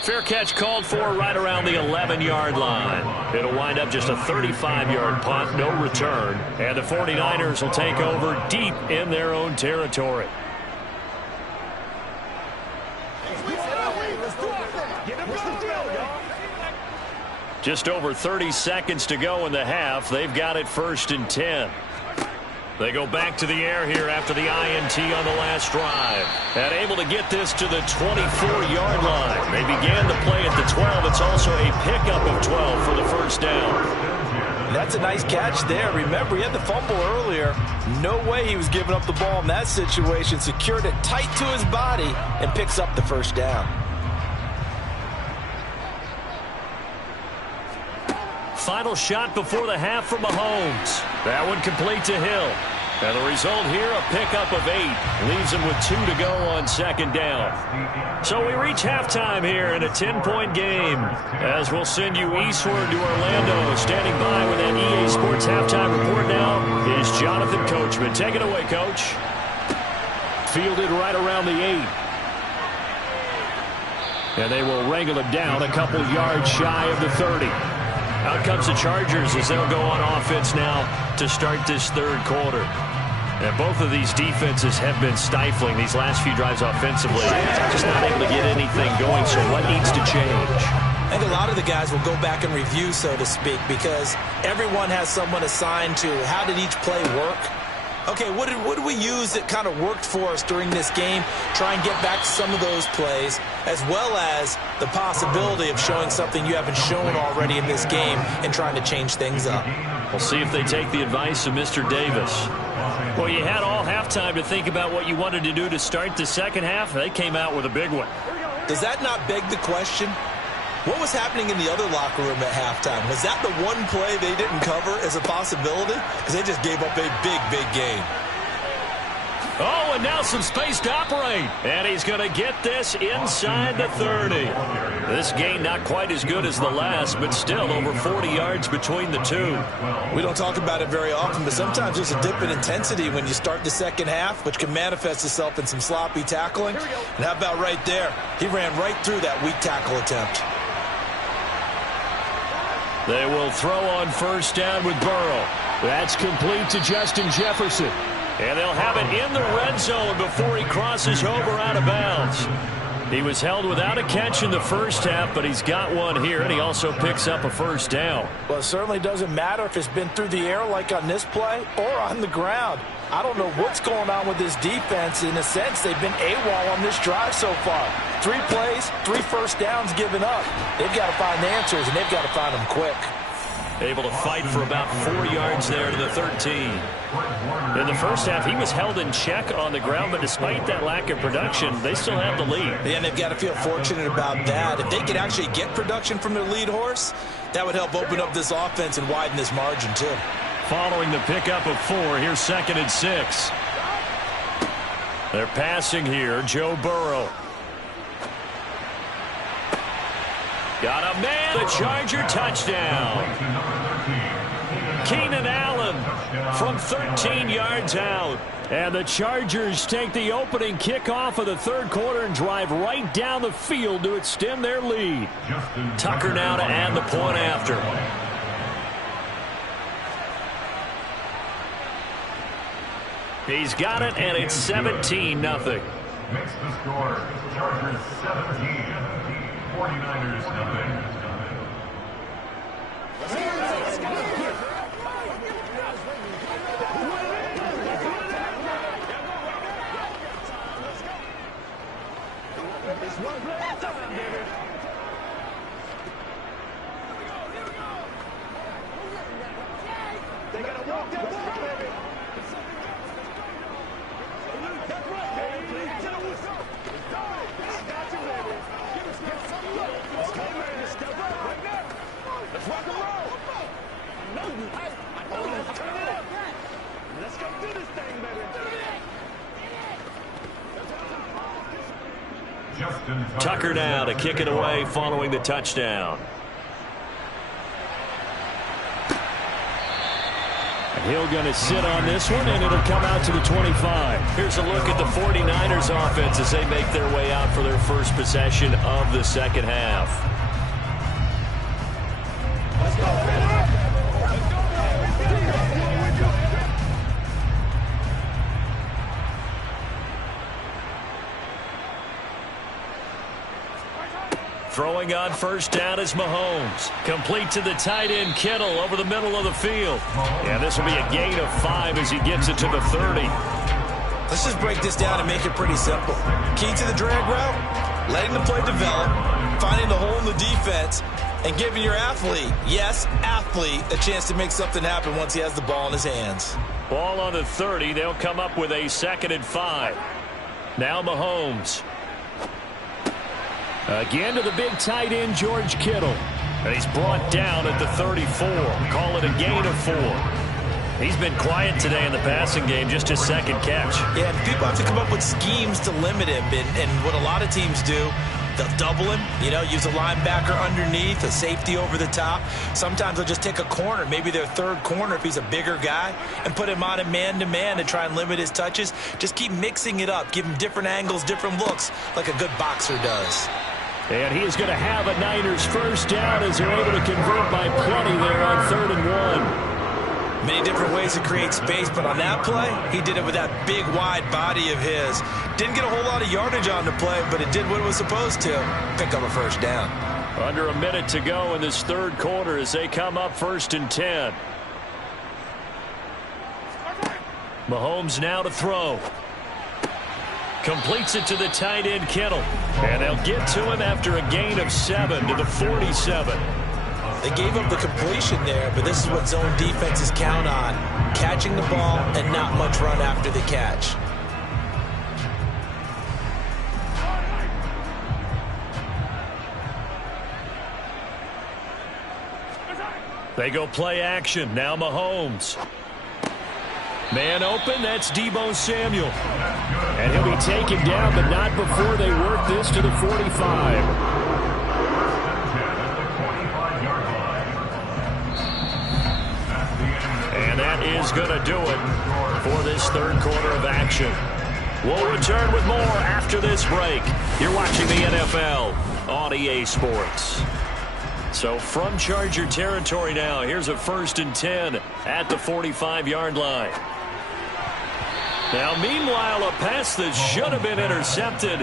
Fair catch called for right around the 11-yard line. It'll wind up just a 35-yard punt, no return. And the 49ers will take over deep in their own territory. Just over 30 seconds to go in the half. They've got it 1st and 10. They go back to the air here after the INT on the last drive. And able to get this to the 24-yard line. They began the play at the 12. It's also a pickup of 12 for the first down. That's a nice catch there. Remember, he had the fumble earlier. No way he was giving up the ball in that situation. Secured it tight to his body and picks up the first down. Final shot before the half from Mahomes. That one complete to Hill. And the result here, a pickup of 8. Leaves him with 2 to go on second down. So we reach halftime here in a 10-point game. As we'll send you eastward to Orlando. Standing by with that EA Sports halftime report now is Jonathan Coachman. Take it away, Coach. Fielded right around the 8. And they will wrangle him down a couple yards shy of the 30. Out comes the Chargers as they'll go on offense now to start this third quarter. And both of these defenses have been stifling these last few drives offensively. Just not able to get anything going, so what needs to change? I think a lot of the guys will go back and review, so to speak, because everyone has someone assigned to how did each play work. Okay, what did we use that kind of worked for us during this game? Try and get back to some of those plays, as well as the possibility of showing something you haven't shown already in this game and trying to change things up. We'll see if they take the advice of Mr. Davis. Well, you had all halftime to think about what you wanted to do to start the second half. They came out with a big one. Does that not beg the question? What was happening in the other locker room at halftime? Was that the one play they didn't cover as a possibility? Because they just gave up a big, big game. Oh, and now some space to operate. And he's going to get this inside the 30. This gain not quite as good as the last, but still over 40 yards between the two. We don't talk about it very often, but sometimes there's a dip in intensity when you start the second half, which can manifest itself in some sloppy tackling. And how about right there? He ran right through that weak tackle attempt. They will throw on first down with Burrow. That's complete to Justin Jefferson. And they'll have it in the red zone before he crosses over out of bounds. He was held without a catch in the first half, but he's got one here, and he also picks up a first down. Well, it certainly doesn't matter if it's been through the air like on this play or on the ground. I don't know what's going on with this defense. In a sense, they've been AWOL on this drive so far. 3 plays, 3 first downs given up. They've got to find answers, and they've got to find them quick. Able to fight for about 4 yards there to the 13. In the first half, he was held in check on the ground, but despite that lack of production, they still have the lead. Yeah, and they've got to feel fortunate about that. If they could actually get production from their lead horse, that would help open up this offense and widen this margin, too. Following the pickup of 4, here's 2nd and 6. They're passing here, Joe Burrow. Got a man, the Charger touchdown. Keenan Allen from 13 yards out. And the Chargers take the opening kickoff of the third quarter and drive right down the field to extend their lead. Tucker now to add the point after. He's got it, and it's 17-0. Makes the score. Chargers 17. 49ers nothing. They gotta walk that baby. That's right, baby. Get him with some. Got you, baby. Give us some look. Okay, man. Step up right now. Let's rock and roll. I know you. Let's turn it up. Let's go do this thing, baby. Tucker now to kick it away following the touchdown. Hill going to sit on this one, and it'll come out to the 25. Here's a look at the 49ers offense as they make their way out for their first possession of the second half. Let's go, man. Throwing on first down is Mahomes. Complete to the tight end Kittle over the middle of the field. Yeah, this will be a gain of 5 as he gets it to the 30. Let's just break this down and make it pretty simple. Key to the drag route, letting the play develop, finding the hole in the defense, and giving your athlete, yes, athlete, a chance to make something happen once he has the ball in his hands. Ball on the 30. They'll come up with a 2nd and 5. Now Mahomes. Again to the big tight end, George Kittle. And he's brought down at the 34. Call it a gain of 4. He's been quiet today in the passing game, just his 2nd catch. Yeah, people have to come up with schemes to limit him. And what a lot of teams do, they'll double him, use a linebacker underneath, a safety over the top. Sometimes they'll just take a corner, maybe their 3rd corner if he's a bigger guy, and put him on a man-to-man to try and limit his touches. Just keep mixing it up, give him different angles, different looks, like a good boxer does. And he is going to have a Niners first down as they're able to convert by plenty there on 3rd and 1. Many different ways to create space, but on that play, he did it with that big, wide body of his. Didn't get a whole lot of yardage on the play, but it did what it was supposed to, pick up a first down. Under a minute to go in this 3rd quarter as they come up 1st and 10. Mahomes now to throw. Completes it to the tight end Kittle. And they'll get to him after a gain of 7 to the 47. They gave up the completion there, but this is what zone defenses count on. Catching the ball and not much run after the catch. They go play action. Now Mahomes. Man open, that's Deebo Samuel. And he'll be taken down, but not before they work this to the 45. And that is going to do it for this 3rd quarter of action. We'll return with more after this break. You're watching the NFL on EA Sports. So from Charger territory now, here's a 1st and 10 at the 45-yard line. Now, meanwhile, a pass that should have been intercepted,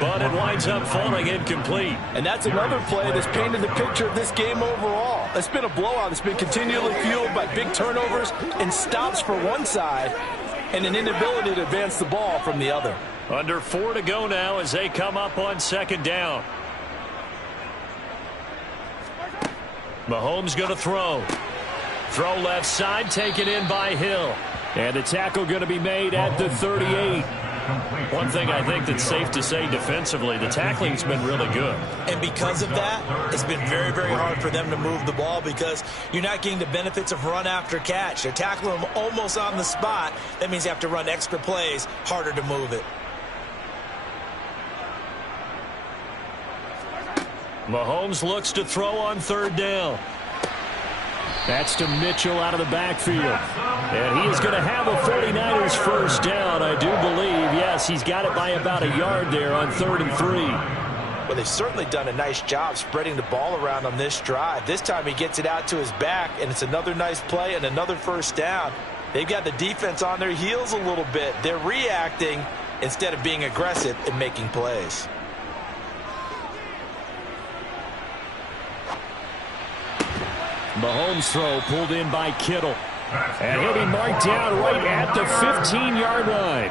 but it winds up falling incomplete. And that's another play that's painted the picture of this game overall. It's been a blowout. It's been continually fueled by big turnovers and stops for one side and an inability to advance the ball from the other. Under 4 to go now as they come up on 2nd down. Mahomes going to throw. Throw left side, taken in by Hill. And the tackle going to be made at the 38. One thing I think that's safe to say defensively, the tackling's been really good. And because of that, it's been very, very hard for them to move the ball because you're not getting the benefits of run after catch. They're tackling them almost on the spot. That means you have to run extra plays, harder to move it. Mahomes looks to throw on 3rd down. That's to Mitchell out of the backfield. And he is going to have a 49ers first down, I do believe. Yes, he's got it by about a yard there on 3rd and 3. Well, they've certainly done a nice job spreading the ball around on this drive. This time he gets it out to his back, and it's another nice play and another first down. They've got the defense on their heels a little bit. They're reacting instead of being aggressive and making plays. Mahomes throw pulled in by Kittle. And he'll be marked down right at the 15-yard line.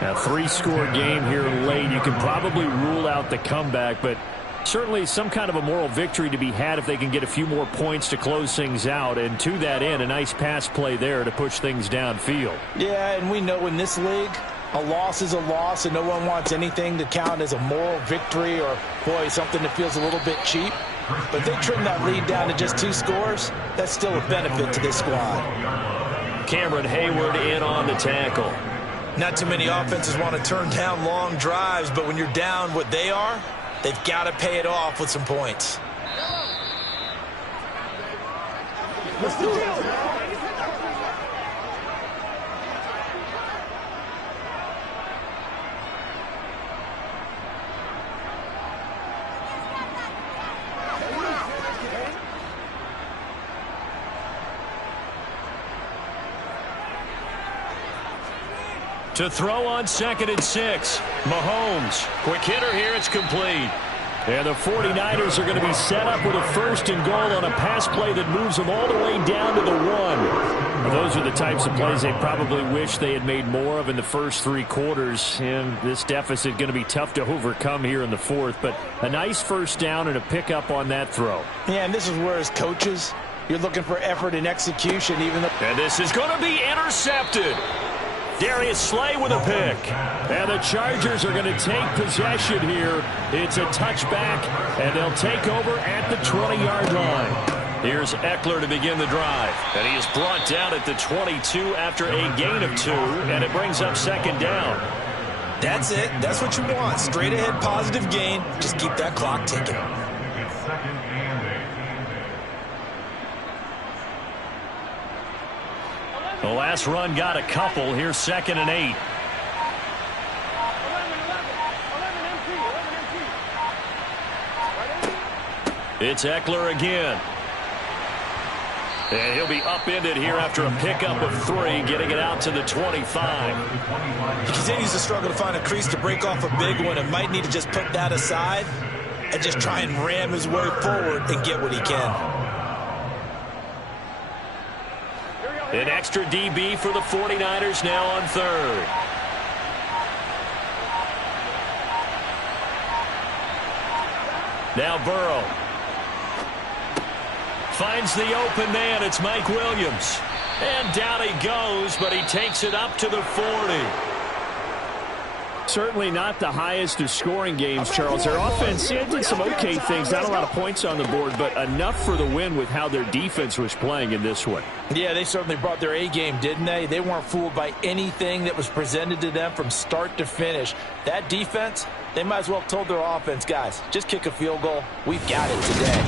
A 3-score game here late. You can probably rule out the comeback, but certainly some kind of a moral victory to be had if they can get a few more points to close things out. And to that end, a nice pass play there to push things downfield. Yeah, and we know in this league, A loss is a loss, and no one wants anything to count as a moral victory or, boy, something that feels a little bit cheap. But if they trim that lead down to just 2 scores, that's still a benefit to this squad. Cameron Hayward in on the tackle. Not too many offenses want to turn down long drives, but when you're down what they are, they've got to pay it off with some points. What's the deal? To throw on 2nd and 6. Mahomes. Quick hitter here. It's complete. And the 49ers are going to be set up with a 1st and goal on a pass play that moves them all the way down to the 1. Well, those are the types of plays they probably wish they had made more of in the first 3 quarters. And this deficit going to be tough to overcome here in the 4th. But a nice 1st down and a pickup on that throw. Yeah, and this is where as coaches, you're looking for effort and execution. And this is going to be intercepted. Darius Slay with a pick. And the Chargers are going to take possession here. It's a touchback, and they'll take over at the 20-yard line. Here's Eckler to begin the drive. And he is brought down at the 22 after a gain of 2, and it brings up 2nd down. That's it. That's what you want. Straight ahead, positive gain. Just keep that clock ticking. It's 2nd and 8. The last run got a couple. Here's 2nd and 8. It's Eckler again. And he'll be upended here after a pickup of 3, getting it out to the 25. He continues to struggle to find a crease to break off a big one and might need to just put that aside and just try and ram his way forward and get what he can. An extra DB for the 49ers now on 3rd. Now Burrow. Finds the open man. It's Mike Williams. And down he goes, but he takes it up to the 40. Certainly not the highest of scoring games, Charles. Their offense did some okay things. Not a lot of points on the board, but enough for the win with how their defense was playing in this one. Yeah, they certainly brought their A game, didn't they? They weren't fooled by anything that was presented to them from start to finish. That defense, they might as well have told their offense, guys, just kick a field goal. We've got it today.